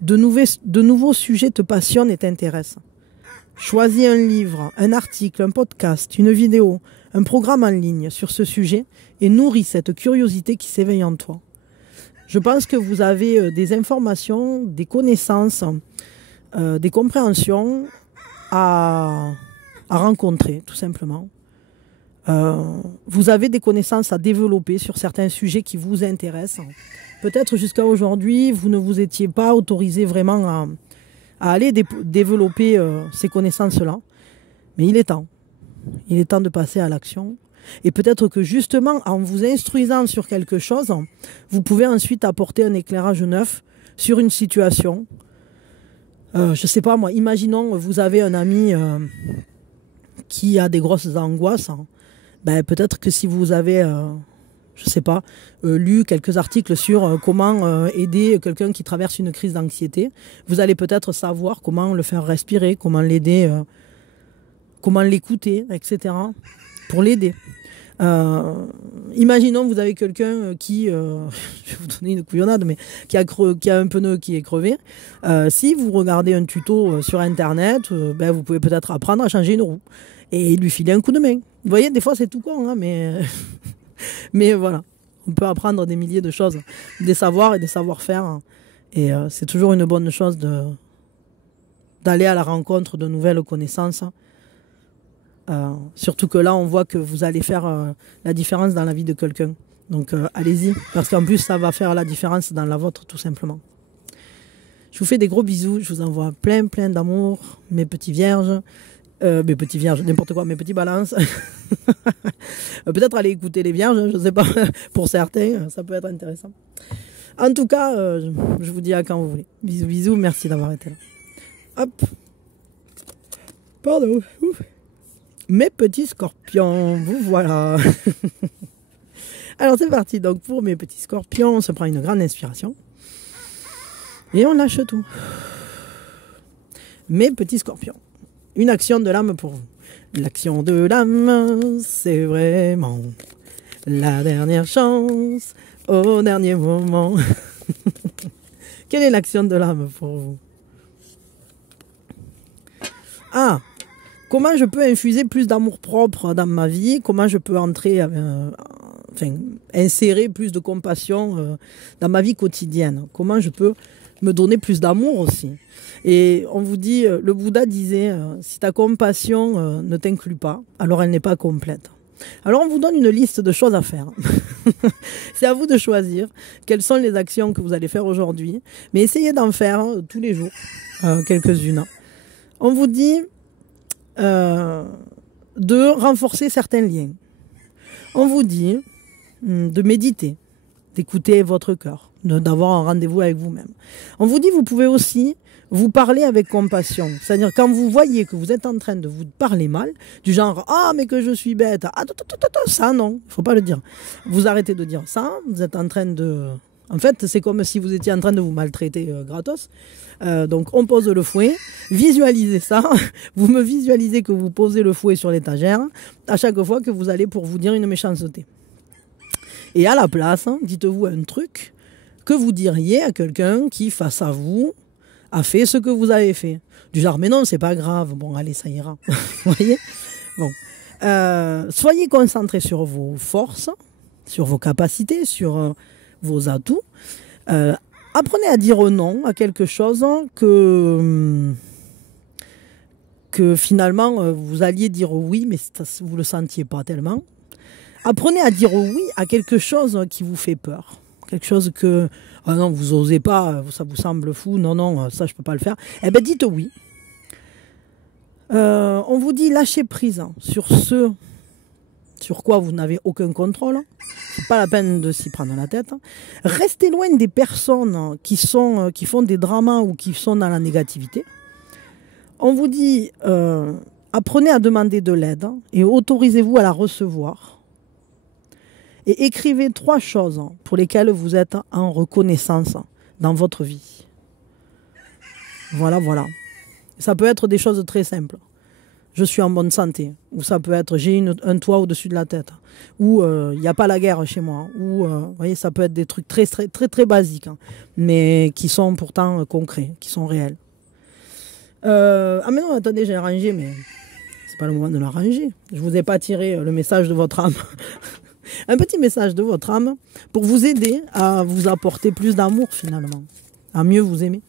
De nouveaux sujets te passionnent et t'intéressent. Choisis un livre, un article, un podcast, une vidéo, un programme en ligne sur ce sujet et nourris cette curiosité qui s'éveille en toi. Je pense que vous avez des informations, des connaissances, des compréhensions à rencontrer, tout simplement. Vous avez des connaissances à développer sur certains sujets qui vous intéressent. Peut-être jusqu'à aujourd'hui, vous ne vous étiez pas autorisé vraiment à aller développer ces connaissances-là. Mais il est temps. Il est temps de passer à l'action. Et peut-être que justement, en vous instruisant sur quelque chose, vous pouvez ensuite apporter un éclairage neuf sur une situation. Je ne sais pas moi, imaginons vous avez un ami qui a des grosses angoisses. Ben, peut-être que si vous avez, je ne sais pas, lu quelques articles sur comment aider quelqu'un qui traverse une crise d'anxiété, vous allez peut-être savoir comment le faire respirer, comment l'aider, comment l'écouter, etc. pour l'aider. Imaginons vous avez quelqu'un qui, je vais vous donner une couillonnade, mais qui a un pneu qui est crevé. Si vous regardez un tuto sur Internet, ben, vous pouvez peut-être apprendre à changer une roue et lui filer un coup de main. Vous voyez, des fois c'est tout con, hein, mais voilà. On peut apprendre des milliers de choses, des savoirs et des savoir-faire. Et c'est toujours une bonne chose d'aller à la rencontre de nouvelles connaissances. Surtout que là, on voit que vous allez faire la différence dans la vie de quelqu'un. Donc allez-y, parce qu'en plus, ça va faire la différence dans la vôtre, tout simplement. Je vous fais des gros bisous, je vous envoie plein d'amour, mes petits vierges. Mes petits vierges, n'importe quoi, mes petits balances. Peut-être aller écouter les vierges, je ne sais pas, pour certains, ça peut être intéressant. En tout cas, je vous dis à quand vous voulez. Bisous, bisous, merci d'avoir été là. Hop. Pardon. Ouf. Mes petits scorpions, vous voilà. Alors c'est parti, donc pour mes petits scorpions, on se prend une grande inspiration. Et on lâche tout. Mes petits scorpions. Une action de l'âme pour vous. L'action de l'âme, c'est vraiment la dernière chance au dernier moment. Quelle est l'action de l'âme pour vous? Ah, comment je peux infuser plus d'amour propre dans ma vie? Comment je peux insérer plus de compassion dans ma vie quotidienne? Comment je peux me donner plus d'amour aussi? Et on vous dit, le Bouddha disait, si ta compassion ne t'inclut pas, alors elle n'est pas complète. Alors on vous donne une liste de choses à faire. C'est à vous de choisir quelles sont les actions que vous allez faire aujourd'hui, mais essayez d'en faire tous les jours, quelques-unes. On vous dit de renforcer certains liens. On vous dit de méditer, d'écouter votre cœur, d'avoir un rendez-vous avec vous-même. On vous dit, vous pouvez aussi vous parler avec compassion. C'est-à-dire, quand vous voyez que vous êtes en train de vous parler mal, du genre, ah, mais que je suis bête, ah, ça, non, il ne faut pas le dire. Vous arrêtez de dire ça, vous êtes en train de... En fait, c'est comme si vous étiez en train de vous maltraiter gratos. Donc, on pose le fouet, visualisez ça. Vous me visualisez que vous posez le fouet sur l'étagère à chaque fois que vous allez pour vous dire une méchanceté. Et à la place, dites-vous un truc que vous diriez à quelqu'un qui, face à vous, a fait ce que vous avez fait. Du genre, mais non, c'est pas grave. Bon, allez, ça ira. Vous voyez? Bon. Soyez concentrés sur vos forces, sur vos capacités, sur vos atouts. Apprenez à dire non à quelque chose que finalement, vous alliez dire oui, mais vous ne le sentiez pas tellement. Apprenez à dire oui à quelque chose qui vous fait peur. Quelque chose que, ah non, vous n'osez pas, ça vous semble fou, non, ça je ne peux pas le faire. Eh bien, dites oui. On vous dit lâcher prise sur ce sur quoi vous n'avez aucun contrôle. C'est pas la peine de s'y prendre la tête. Restez loin des personnes qui font des dramas ou qui sont dans la négativité. On vous dit, apprenez à demander de l'aide et autorisez-vous à la recevoir. Et écrivez 3 choses pour lesquelles vous êtes en reconnaissance dans votre vie. Voilà. Ça peut être des choses très simples. je suis en bonne santé. Ou ça peut être j'ai un toit au-dessus de la tête. Ou il n'y a pas la guerre chez moi. Ou vous voyez, ça peut être des trucs très, très, très, très basiques, hein, mais qui sont pourtant concrets, qui sont réels. Ah mais non, attendez, j'ai rangé, mais c'est pas le moment de la ranger. Je vous ai pas tiré le message de votre âme. Un petit message de votre âme pour vous aider à vous apporter plus d'amour finalement, à mieux vous aimer.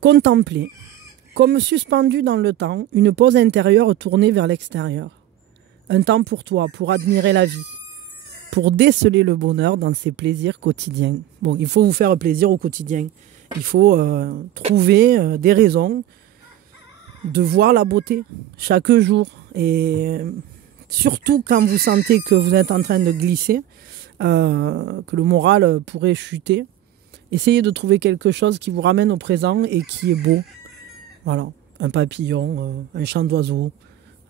Contempler, comme suspendu dans le temps, une pause intérieure tournée vers l'extérieur. Un temps pour toi, pour admirer la vie, pour déceler le bonheur dans ses plaisirs quotidiens. Bon, il faut vous faire plaisir au quotidien. Il faut trouver des raisons de voir la beauté chaque jour. Et surtout quand vous sentez que vous êtes en train de glisser, que le moral pourrait chuter, essayez de trouver quelque chose qui vous ramène au présent et qui est beau. Voilà, un papillon, un chant d'oiseau,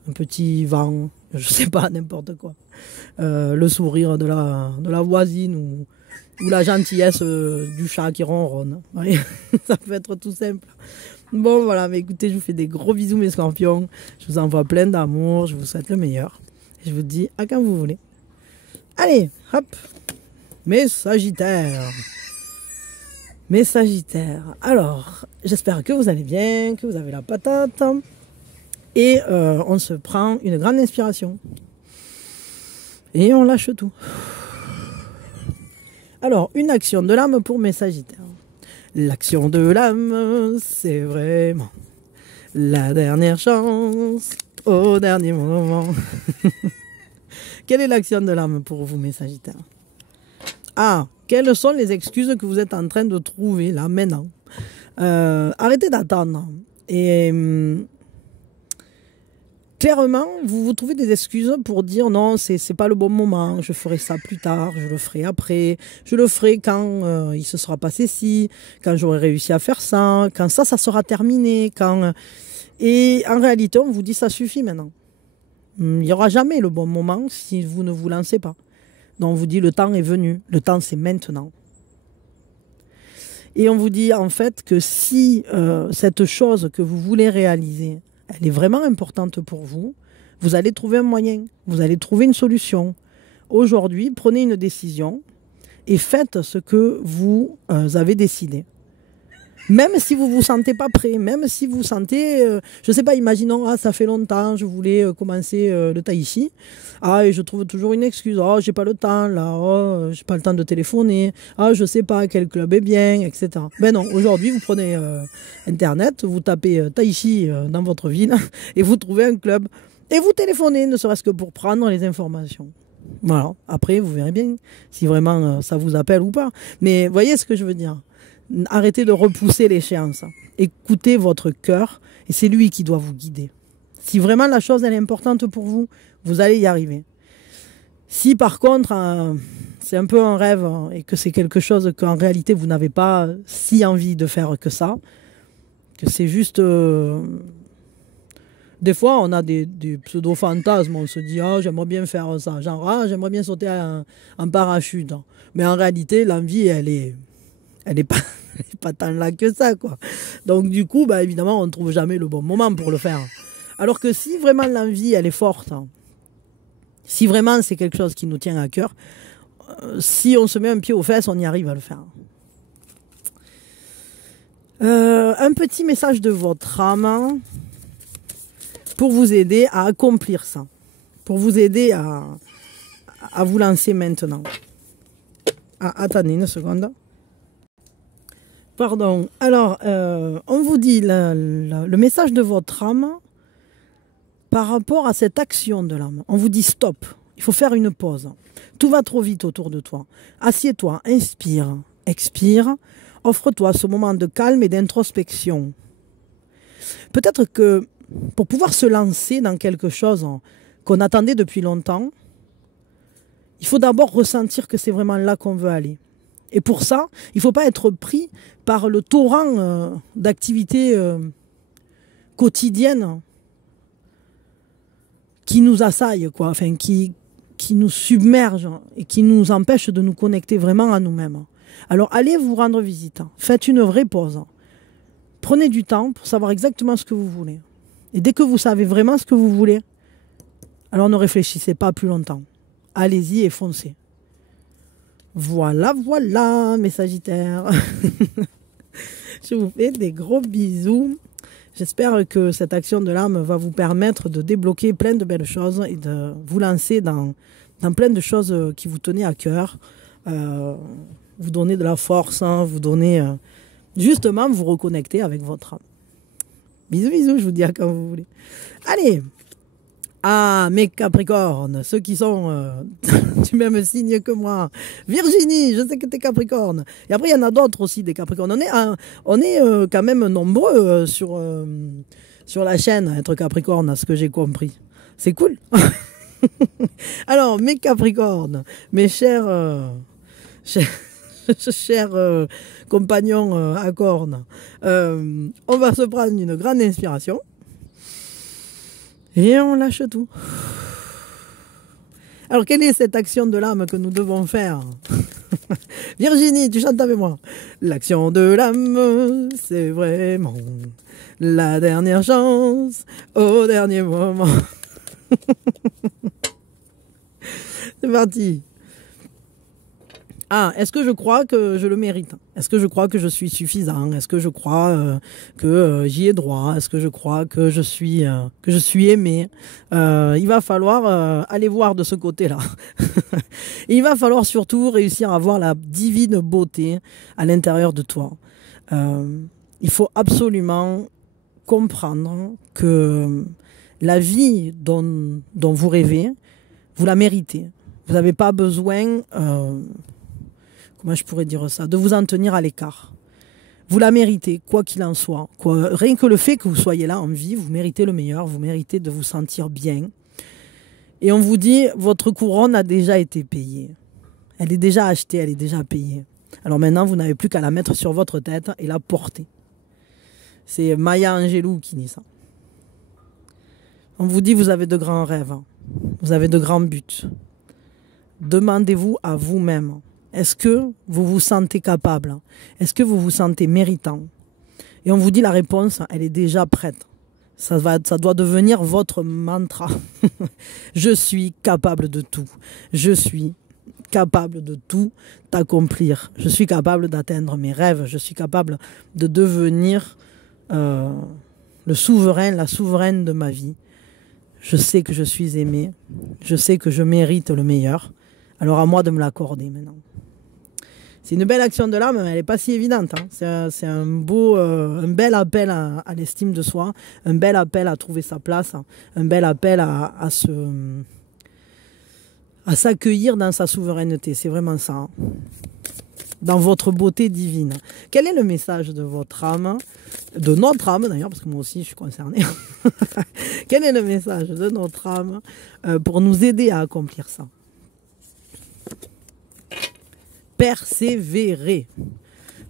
un petit vent, je sais pas, n'importe quoi. Le sourire de la voisine ou la gentillesse du chat qui ronronne. Ouais, ça peut être tout simple. Bon voilà, mais écoutez, je vous fais des gros bisous mes scorpions. Je vous envoie plein d'amour, je vous souhaite le meilleur. Et je vous dis à quand vous voulez. Allez, hop, mes sagittaires. Mes sagittaires, alors, j'espère que vous allez bien, que vous avez la patate. Et on se prend une grande inspiration. Et on lâche tout. Alors, une action de l'âme pour mes sagittaires. L'action de l'âme, c'est vraiment la dernière chance au dernier moment. Quelle est l'action de l'âme pour vous, mes sagittaires? Ah, quelles sont les excuses que vous êtes en train de trouver là, maintenant? Arrêtez d'attendre. Et clairement, vous trouvez des excuses pour dire non, c'est pas le bon moment, je ferai ça plus tard, je le ferai après, je le ferai quand il se sera passé ci, quand j'aurai réussi à faire ça, quand ça sera terminé, quand... Et en réalité, on vous dit ça suffit maintenant. Il n'y aura jamais le bon moment si vous ne vous lancez pas. Donc on vous dit le temps est venu, le temps c'est maintenant. Et on vous dit en fait que si cette chose que vous voulez réaliser, elle est vraiment importante pour vous, vous allez trouver un moyen, vous allez trouver une solution. Aujourd'hui, prenez une décision et faites ce que vous avez décidé. Même si vous ne vous sentez pas prêt, même si vous sentez, je ne sais pas, imaginons, ah, ça fait longtemps, je voulais commencer le tai chi. Ah, et je trouve toujours une excuse. Oh, j'ai pas le temps, là. Oh, j'ai pas le temps de téléphoner. Ah, je sais pas quel club est bien, etc. Ben non, aujourd'hui, vous prenez Internet, vous tapez tai chi dans votre ville et vous trouvez un club. Et vous téléphonez, ne serait-ce que pour prendre les informations. Voilà. Après, vous verrez bien si vraiment ça vous appelle ou pas. Mais voyez ce que je veux dire. Arrêtez de repousser l'échéance. Écoutez votre cœur et c'est lui qui doit vous guider. Si vraiment la chose elle est importante pour vous, vous allez y arriver. Si par contre c'est un peu un rêve et que c'est quelque chose qu'en réalité vous n'avez pas si envie de faire que ça, que c'est juste... Des fois on a des pseudo-fantasmes, on se dit « Ah, j'aimerais bien faire ça », genre « Ah, j'aimerais bien sauter en parachute ». Mais en réalité l'envie elle est pas tant là que ça, quoi. Donc du coup, bah, évidemment, on ne trouve jamais le bon moment pour le faire. Alors que si vraiment l'envie, elle est forte, si vraiment c'est quelque chose qui nous tient à cœur, si on se met un pied aux fesses, on y arrive à le faire. Un petit message de votre âme pour vous aider à accomplir ça, pour vous aider à vous lancer maintenant. Ah, attendez une seconde. Pardon. Alors, on vous dit le message de votre âme par rapport à cette action de l'âme. On vous dit stop. Il faut faire une pause. Tout va trop vite autour de toi. Assieds-toi, inspire, expire. Offre-toi ce moment de calme et d'introspection. Peut-être que pour pouvoir se lancer dans quelque chose qu'on attendait depuis longtemps, il faut d'abord ressentir que c'est vraiment là qu'on veut aller. Et pour ça, il ne faut pas être pris par le torrent d'activités quotidiennes qui nous assaillent, quoi. Enfin, qui nous submergent et qui nous empêchent de nous connecter vraiment à nous-mêmes. Alors allez vous rendre visite, faites une vraie pause. Prenez du temps pour savoir exactement ce que vous voulez. Et dès que vous savez vraiment ce que vous voulez, alors ne réfléchissez pas plus longtemps. Allez-y et foncez. Voilà, voilà, mes Sagittaires. Je vous fais des gros bisous. J'espère que cette action de l'âme va vous permettre de débloquer plein de belles choses et de vous lancer dans plein de choses qui vous tenaient à cœur. Vous donner de la force, hein, vous donner... justement, vous reconnecter avec votre âme. Bisous, bisous, je vous dis à quand vous voulez. Allez! Ah, mes Capricornes, ceux qui sont du même signe que moi. Virginie, je sais que t'es Capricorne. Et après, il y en a d'autres aussi, des Capricornes. On est quand même nombreux sur la chaîne à être Capricorne, à ce que j'ai compris. C'est cool. Alors, mes Capricornes, mes chers compagnons à cornes, on va se prendre une grande inspiration. Et on lâche tout. Alors, quelle est cette action de l'âme que nous devons faire? Virginie, tu chantes avec moi. L'action de l'âme, c'est vraiment la dernière chance au dernier moment. C'est parti. Ah, est-ce que je crois que je le mérite? Est-ce que je crois que je suis suffisant? Est-ce que je crois que j'y ai droit? Est-ce que je crois que je suis aimé? Il va falloir aller voir de ce côté-là. Il va falloir surtout réussir à voir la divine beauté à l'intérieur de toi. Il faut absolument comprendre que la vie dont vous rêvez, vous la méritez. Vous n'avez pas besoin... comment je pourrais dire ça, de vous en tenir à l'écart. Vous la méritez, quoi qu'il en soit. Rien que le fait que vous soyez là en vie, vous méritez le meilleur, vous méritez de vous sentir bien. Et on vous dit, votre couronne a déjà été payée. Elle est déjà achetée, elle est déjà payée. Alors maintenant, vous n'avez plus qu'à la mettre sur votre tête et la porter. C'est Maya Angelou qui dit ça. On vous dit, vous avez de grands rêves, vous avez de grands buts. Demandez-vous à vous-même. Est-ce que vous vous sentez capable? Est-ce que vous vous sentez méritant? Et on vous dit la réponse, elle est déjà prête. Ça doit devenir votre mantra. Je suis capable de tout. Je suis capable de tout accomplir. Je suis capable d'atteindre mes rêves. Je suis capable de devenir le souverain, la souveraine de ma vie. Je sais que je suis aimé. Je sais que je mérite le meilleur. Alors à moi de me l'accorder maintenant. C'est une belle action de l'âme, mais elle n'est pas si évidente. Hein. C'est un bel appel à l'estime de soi, un bel appel à trouver sa place, un bel appel à s'accueillir dans sa souveraineté. C'est vraiment ça. Hein. Dans votre beauté divine. Quel est le message de votre âme, de notre âme d'ailleurs, parce que moi aussi je suis concernée. Quel est le message de notre âme pour nous aider à accomplir ça? Persévérer.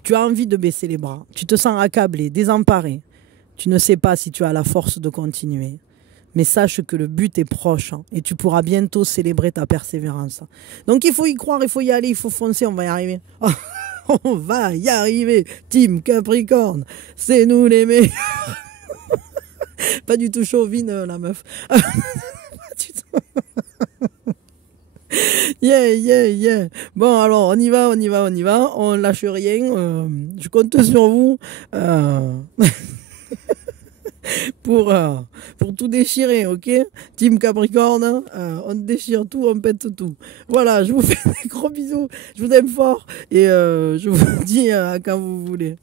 Tu as envie de baisser les bras. Tu te sens accablé, désemparé. Tu ne sais pas si tu as la force de continuer. Mais sache que le but est proche hein, et tu pourras bientôt célébrer ta persévérance. Donc il faut y croire, il faut y aller, il faut foncer, on va y arriver. On va y arriver. Team Capricorne, c'est nous les meilleurs. Pas du tout chauvine la meuf. Pas du tout. Yeah. Bon, alors, on y va. On lâche rien. Je compte sur vous pour tout déchirer, ok? Team Capricorne, on déchire tout, on pète tout. Voilà, je vous fais des gros bisous. Je vous aime fort et je vous dis quand vous voulez.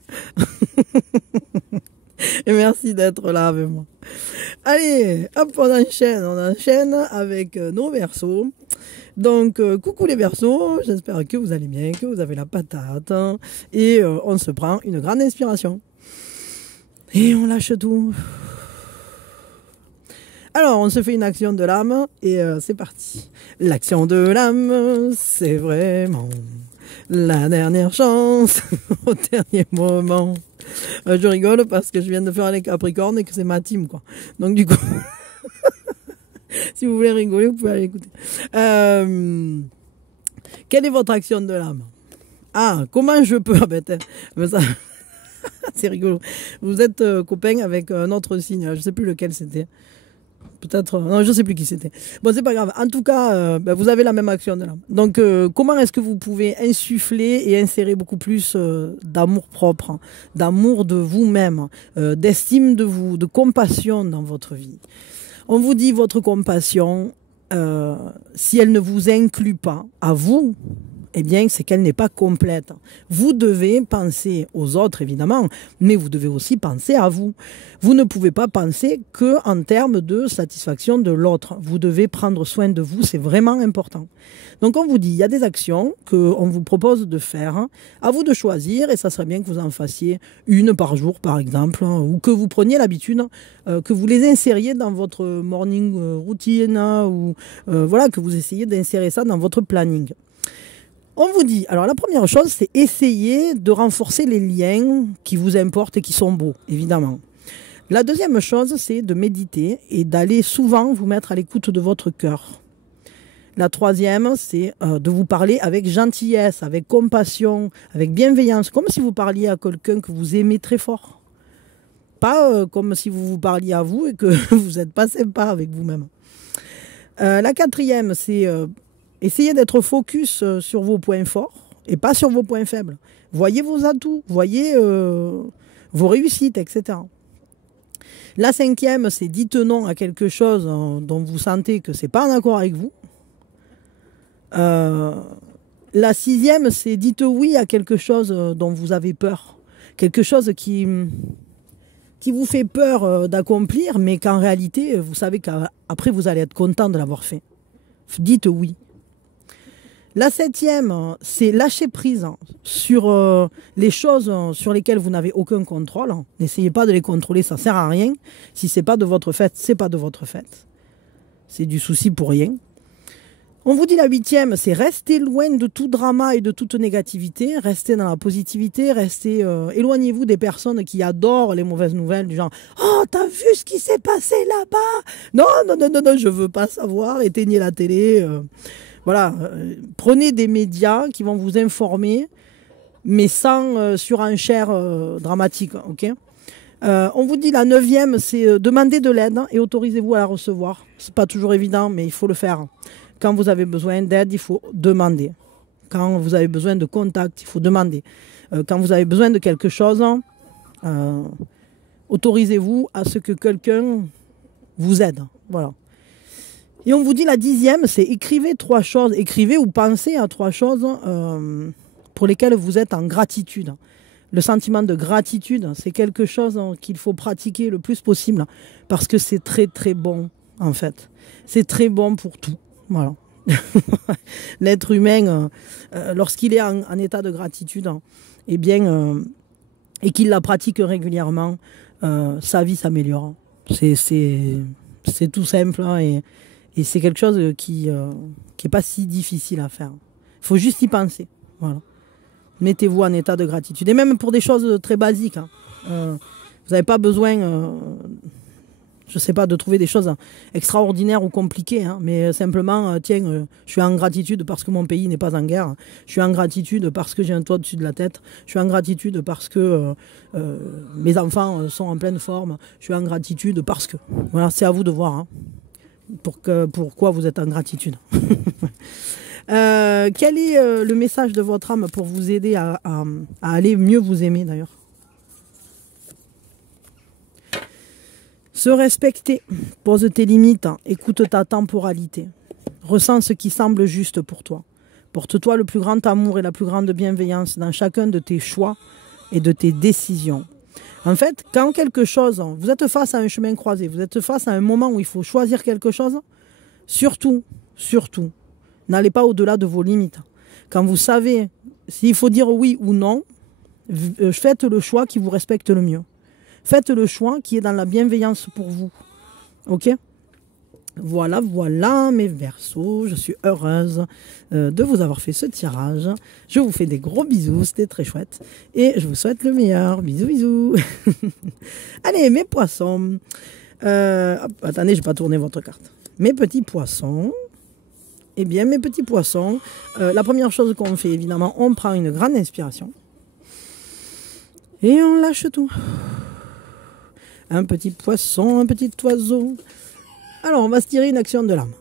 Et merci d'être là avec moi. Allez, hop, on enchaîne avec nos Verseaux. Donc, coucou les Verseaux, j'espère que vous allez bien, que vous avez la patate. Hein, et on se prend une grande inspiration. Et on lâche tout. Alors, on se fait une action de l'âme et c'est parti. L'action de l'âme, c'est vraiment la dernière chance au dernier moment. Je rigole parce que je viens de faire les Capricornes et que c'est ma team, quoi. Donc, du coup... Si vous voulez rigoler, vous pouvez aller écouter. Quelle est votre action de l'âme? Ah, comment je peux... Ah ben, ça... C'est rigolo. Vous êtes copain avec un autre signe. Je ne sais plus lequel c'était. Peut-être, non, je ne sais plus qui c'était. Bon, c'est pas grave. En tout cas, vous avez la même action là. Donc, comment est-ce que vous pouvez insuffler et insérer beaucoup plus d'amour propre, hein, d'amour de vous-même, d'estime de vous, de compassion dans votre vie? On vous dit votre compassion, si elle ne vous inclut pas à vous, eh bien, c'est qu'elle n'est pas complète. Vous devez penser aux autres, évidemment, mais vous devez aussi penser à vous. Vous ne pouvez pas penser qu'en termes de satisfaction de l'autre. Vous devez prendre soin de vous, c'est vraiment important. Donc, on vous dit, il y a des actions qu'on vous propose de faire. À vous de choisir, et ça serait bien que vous en fassiez une par jour, par exemple, ou que vous preniez l'habitude, que vous les insériez dans votre morning routine, ou voilà, que vous essayiez d'insérer ça dans votre planning. On vous dit, alors la première chose, c'est essayer de renforcer les liens qui vous importent et qui sont beaux, évidemment. La deuxième chose, c'est de méditer et d'aller souvent vous mettre à l'écoute de votre cœur. La troisième, c'est de vous parler avec gentillesse, avec compassion, avec bienveillance, comme si vous parliez à quelqu'un que vous aimez très fort. Pas comme si vous vous parliez à vous et que vous n'êtes pas sympa avec vous-même. La quatrième, c'est... essayez d'être focus sur vos points forts et pas sur vos points faibles. Voyez vos atouts, voyez vos réussites, etc. La cinquième, c'est dites non à quelque chose dont vous sentez que c'est pas en accord avec vous. La sixième, c'est dites oui à quelque chose dont vous avez peur. Quelque chose qui vous fait peur d'accomplir, mais qu'en réalité, vous savez qu'après, vous allez être content de l'avoir fait. Dites oui. La septième, c'est lâcher prise sur les choses sur lesquelles vous n'avez aucun contrôle. N'essayez pas de les contrôler, ça ne sert à rien. Si ce n'est pas de votre fait, c'est pas de votre fait. C'est du souci pour rien. On vous dit la huitième, c'est rester loin de tout drama et de toute négativité. Restez dans la positivité, éloignez-vous des personnes qui adorent les mauvaises nouvelles, du genre « Oh, t'as vu ce qui s'est passé là-bas ?» Non, je veux pas savoir, éteignez la télé. Voilà, prenez des médias qui vont vous informer, mais sans surenchère dramatique, ok ? On vous dit la neuvième, c'est demander de l'aide et autorisez-vous à la recevoir. C'est pas toujours évident, mais il faut le faire. Quand vous avez besoin d'aide, il faut demander. Quand vous avez besoin de contact, il faut demander. Quand vous avez besoin de quelque chose, autorisez-vous à ce que quelqu'un vous aide. Voilà. Et on vous dit la dixième, c'est écrivez 3 choses, écrivez ou pensez à 3 choses pour lesquelles vous êtes en gratitude. Le sentiment de gratitude, c'est quelque chose qu'il faut pratiquer le plus possible parce que c'est très très bon en fait. C'est très bon pour tout. Voilà. L'être humain, lorsqu'il est en état de gratitude, eh bien, et qu'il la pratique régulièrement, sa vie s'améliore. C'est tout simple et c'est quelque chose qui est pas si difficile à faire. Il faut juste y penser. Voilà. Mettez-vous en état de gratitude. Et même pour des choses très basiques. Vous n'avez pas besoin, je sais pas, de trouver des choses extraordinaires ou compliquées. Mais simplement, je suis en gratitude parce que mon pays n'est pas en guerre. Je suis en gratitude parce que j'ai un toit au-dessus de la tête. Je suis en gratitude parce que mes enfants sont en pleine forme. Je suis en gratitude parce que... Voilà, c'est à vous de voir. Pourquoi vous êtes en gratitude. Quel est le message de votre âme pour vous aider à aller mieux vous aimer d'ailleurs? Se respecter, pose tes limites, écoute ta temporalité, ressens ce qui semble juste pour toi. Porte-toi le plus grand amour et la plus grande bienveillance dans chacun de tes choix et de tes décisions. En fait, quand quelque chose, vous êtes face à un chemin croisé, vous êtes face à un moment où il faut choisir quelque chose, surtout, n'allez pas au-delà de vos limites. Quand vous savez s'il faut dire oui ou non, faites le choix qui vous respecte le mieux. Faites le choix qui est dans la bienveillance pour vous. Ok ? Voilà mes Verseaux. Je suis heureuse de vous avoir fait ce tirage. Je vous fais des gros bisous, c'était très chouette. Et je vous souhaite le meilleur. Bisous. Allez, mes poissons. Attendez, je vais pas tourner votre carte. Mes petits poissons. Eh bien, mes petits poissons, la première chose qu'on fait, évidemment, on prend une grande inspiration. Et on lâche tout. Un petit poisson, un petit oiseau. Alors, on va se tirer une action de l'âme.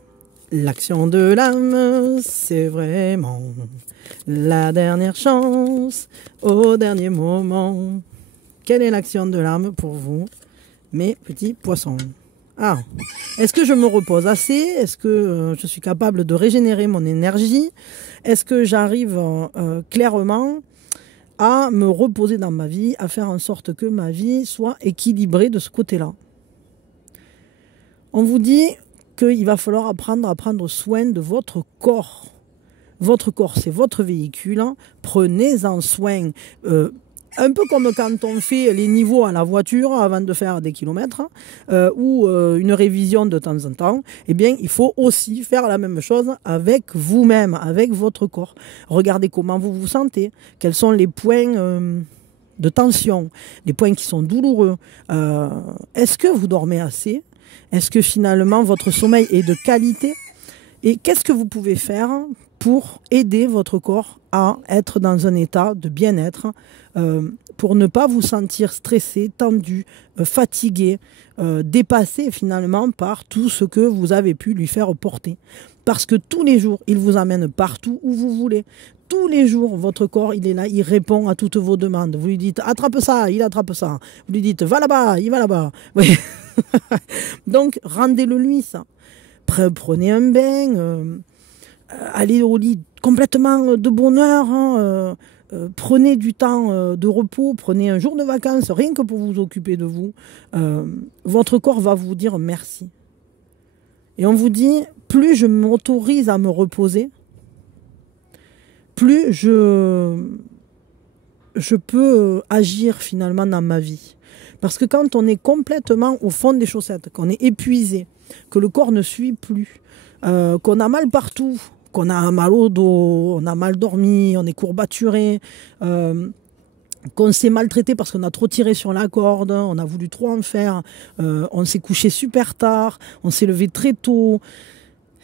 L'action de l'âme, c'est vraiment la dernière chance au dernier moment. Quelle est l'action de l'âme pour vous, mes petits poissons? Ah, est-ce que je me repose assez? Est-ce que je suis capable de régénérer mon énergie? Est-ce que j'arrive clairement à me reposer dans ma vie, à faire en sorte que ma vie soit équilibrée de ce côté-là? On vous dit qu'il va falloir apprendre à prendre soin de votre corps. Votre corps, c'est votre véhicule. Prenez-en soin. Un peu comme quand on fait les niveaux à la voiture avant de faire des kilomètres ou une révision de temps en temps, eh bien, il faut aussi faire la même chose avec vous-même, avec votre corps. Regardez comment vous vous sentez, quels sont les points de tension, les points qui sont douloureux. Est-ce que vous dormez assez? Est-ce que finalement votre sommeil est de qualité? Et qu'est-ce que vous pouvez faire pour aider votre corps à être dans un état de bien-être, pour ne pas vous sentir stressé, tendu, fatigué, dépassé finalement par tout ce que vous avez pu lui faire porter. Parce que tous les jours, il vous amène partout où vous voulez. Tous les jours, votre corps, il est là, il répond à toutes vos demandes. Vous lui dites, attrape ça, il attrape ça. Vous lui dites, va là-bas, il va là-bas. Oui. Donc, rendez-le lui, ça. Prenez un bain, allez au lit complètement de bonne heure, prenez du temps de repos, prenez un jour de vacances, rien que pour vous occuper de vous. Votre corps va vous dire merci. Et on vous dit, plus je m'autorise à me reposer, plus je peux agir finalement dans ma vie. Parce que quand on est complètement au fond des chaussettes, qu'on est épuisé, que le corps ne suit plus, qu'on a mal partout, qu'on a mal au dos, on a mal dormi, on est courbaturé, qu'on s'est maltraité parce qu'on a trop tiré sur la corde, on a voulu trop en faire, on s'est couché super tard, on s'est levé très tôt.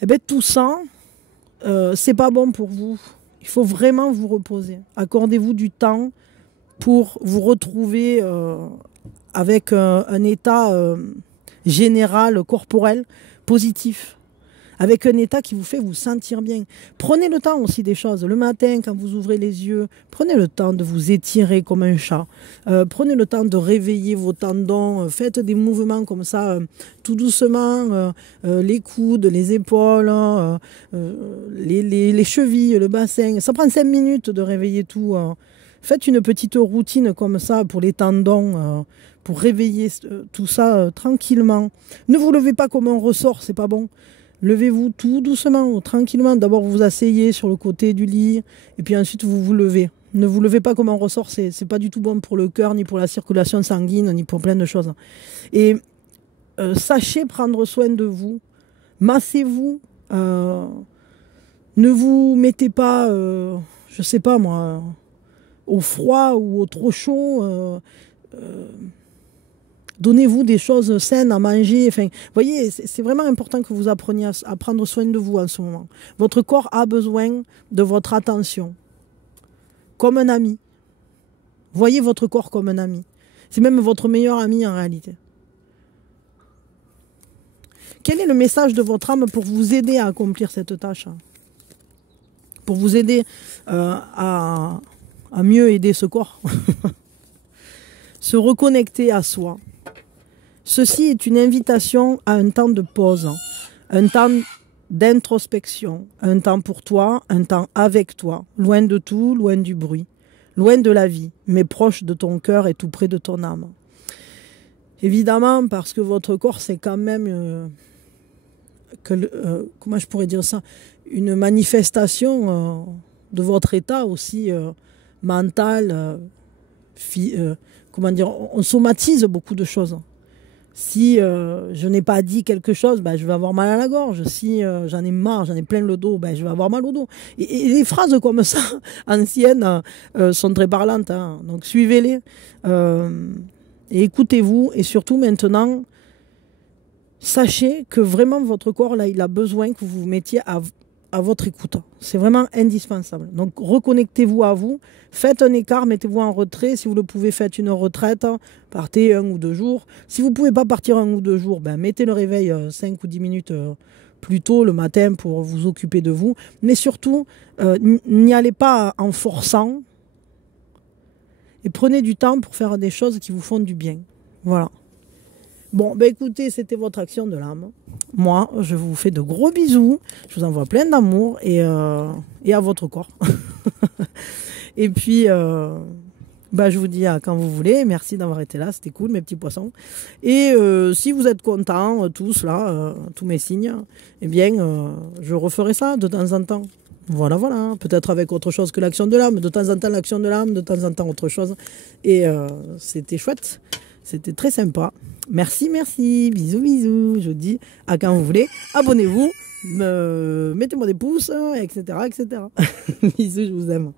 Eh bien tout ça, c'est pas bon pour vous. Il faut vraiment vous reposer. Accordez-vous du temps pour vous retrouver avec un état général, corporel, positif. Avec un état qui vous fait vous sentir bien. Prenez le temps aussi des choses. Le matin, quand vous ouvrez les yeux, prenez le temps de vous étirer comme un chat. Prenez le temps de réveiller vos tendons. Faites des mouvements comme ça, tout doucement. Les coudes, les épaules, les chevilles, le bassin. Ça prend 5 minutes de réveiller tout. Faites une petite routine comme ça pour les tendons, pour réveiller tout ça tranquillement. Ne vous levez pas comme un ressort, c'est pas bon. Levez-vous tout doucement, tranquillement. D'abord, vous vous asseyez sur le côté du lit et puis ensuite, vous vous levez. Ne vous levez pas comme un ressort, c'est pas du tout bon pour le cœur, ni pour la circulation sanguine, ni pour plein de choses. Et sachez prendre soin de vous. Massez-vous. Ne vous mettez pas, je sais pas moi, au froid ou au trop chaud. Donnez-vous des choses saines à manger. Enfin, vous voyez, c'est vraiment important que vous appreniez à prendre soin de vous en ce moment. Votre corps a besoin de votre attention. Comme un ami. Voyez votre corps comme un ami. C'est même votre meilleur ami en réalité. Quel est le message de votre âme pour vous aider à accomplir cette tâche? Pour vous aider à mieux aider ce corps. Se reconnecter à soi. Ceci est une invitation à un temps de pause, un temps d'introspection, un temps pour toi, un temps avec toi, loin de tout, loin du bruit, loin de la vie, mais proche de ton cœur et tout près de ton âme. Évidemment, parce que votre corps, c'est quand même, comment je pourrais dire ça, une manifestation de votre état aussi mental, comment dire, on somatise beaucoup de choses. Si je n'ai pas dit quelque chose, ben, je vais avoir mal à la gorge. Si j'en ai marre, j'en ai plein le dos, ben, je vais avoir mal au dos. Et les phrases comme ça, anciennes, sont très parlantes. Hein. Donc suivez-les et écoutez-vous. Et surtout maintenant, sachez que vraiment votre corps, là, il a besoin que vous vous mettiez à à votre écoute. C'est vraiment indispensable. Donc, reconnectez-vous à vous. Faites un écart, mettez-vous en retrait. Si vous le pouvez, faites une retraite. Partez 1 ou 2 jours. Si vous ne pouvez pas partir 1 ou 2 jours, ben, mettez le réveil 5 ou 10 minutes plus tôt le matin pour vous occuper de vous. Mais surtout, n'y allez pas en forçant. Et prenez du temps pour faire des choses qui vous font du bien. Voilà. Bon, ben écoutez, c'était votre action de l'âme. Moi, je vous fais de gros bisous. Je vous envoie plein d'amour et à votre corps. Et puis, ben, je vous dis à quand vous voulez. Merci d'avoir été là. C'était cool, mes petits poissons. Et si vous êtes contents, tous là, tous mes signes, eh bien, je referai ça de temps en temps. Voilà, voilà. Peut-être avec autre chose que l'action de l'âme. De temps en temps, l'action de l'âme. De temps en temps, autre chose. Et c'était chouette. C'était très sympa. Merci, merci. Bisous, bisous. Je vous dis à quand vous voulez. Abonnez-vous. Mettez-moi des pouces, etc., etc. Bisous, je vous aime.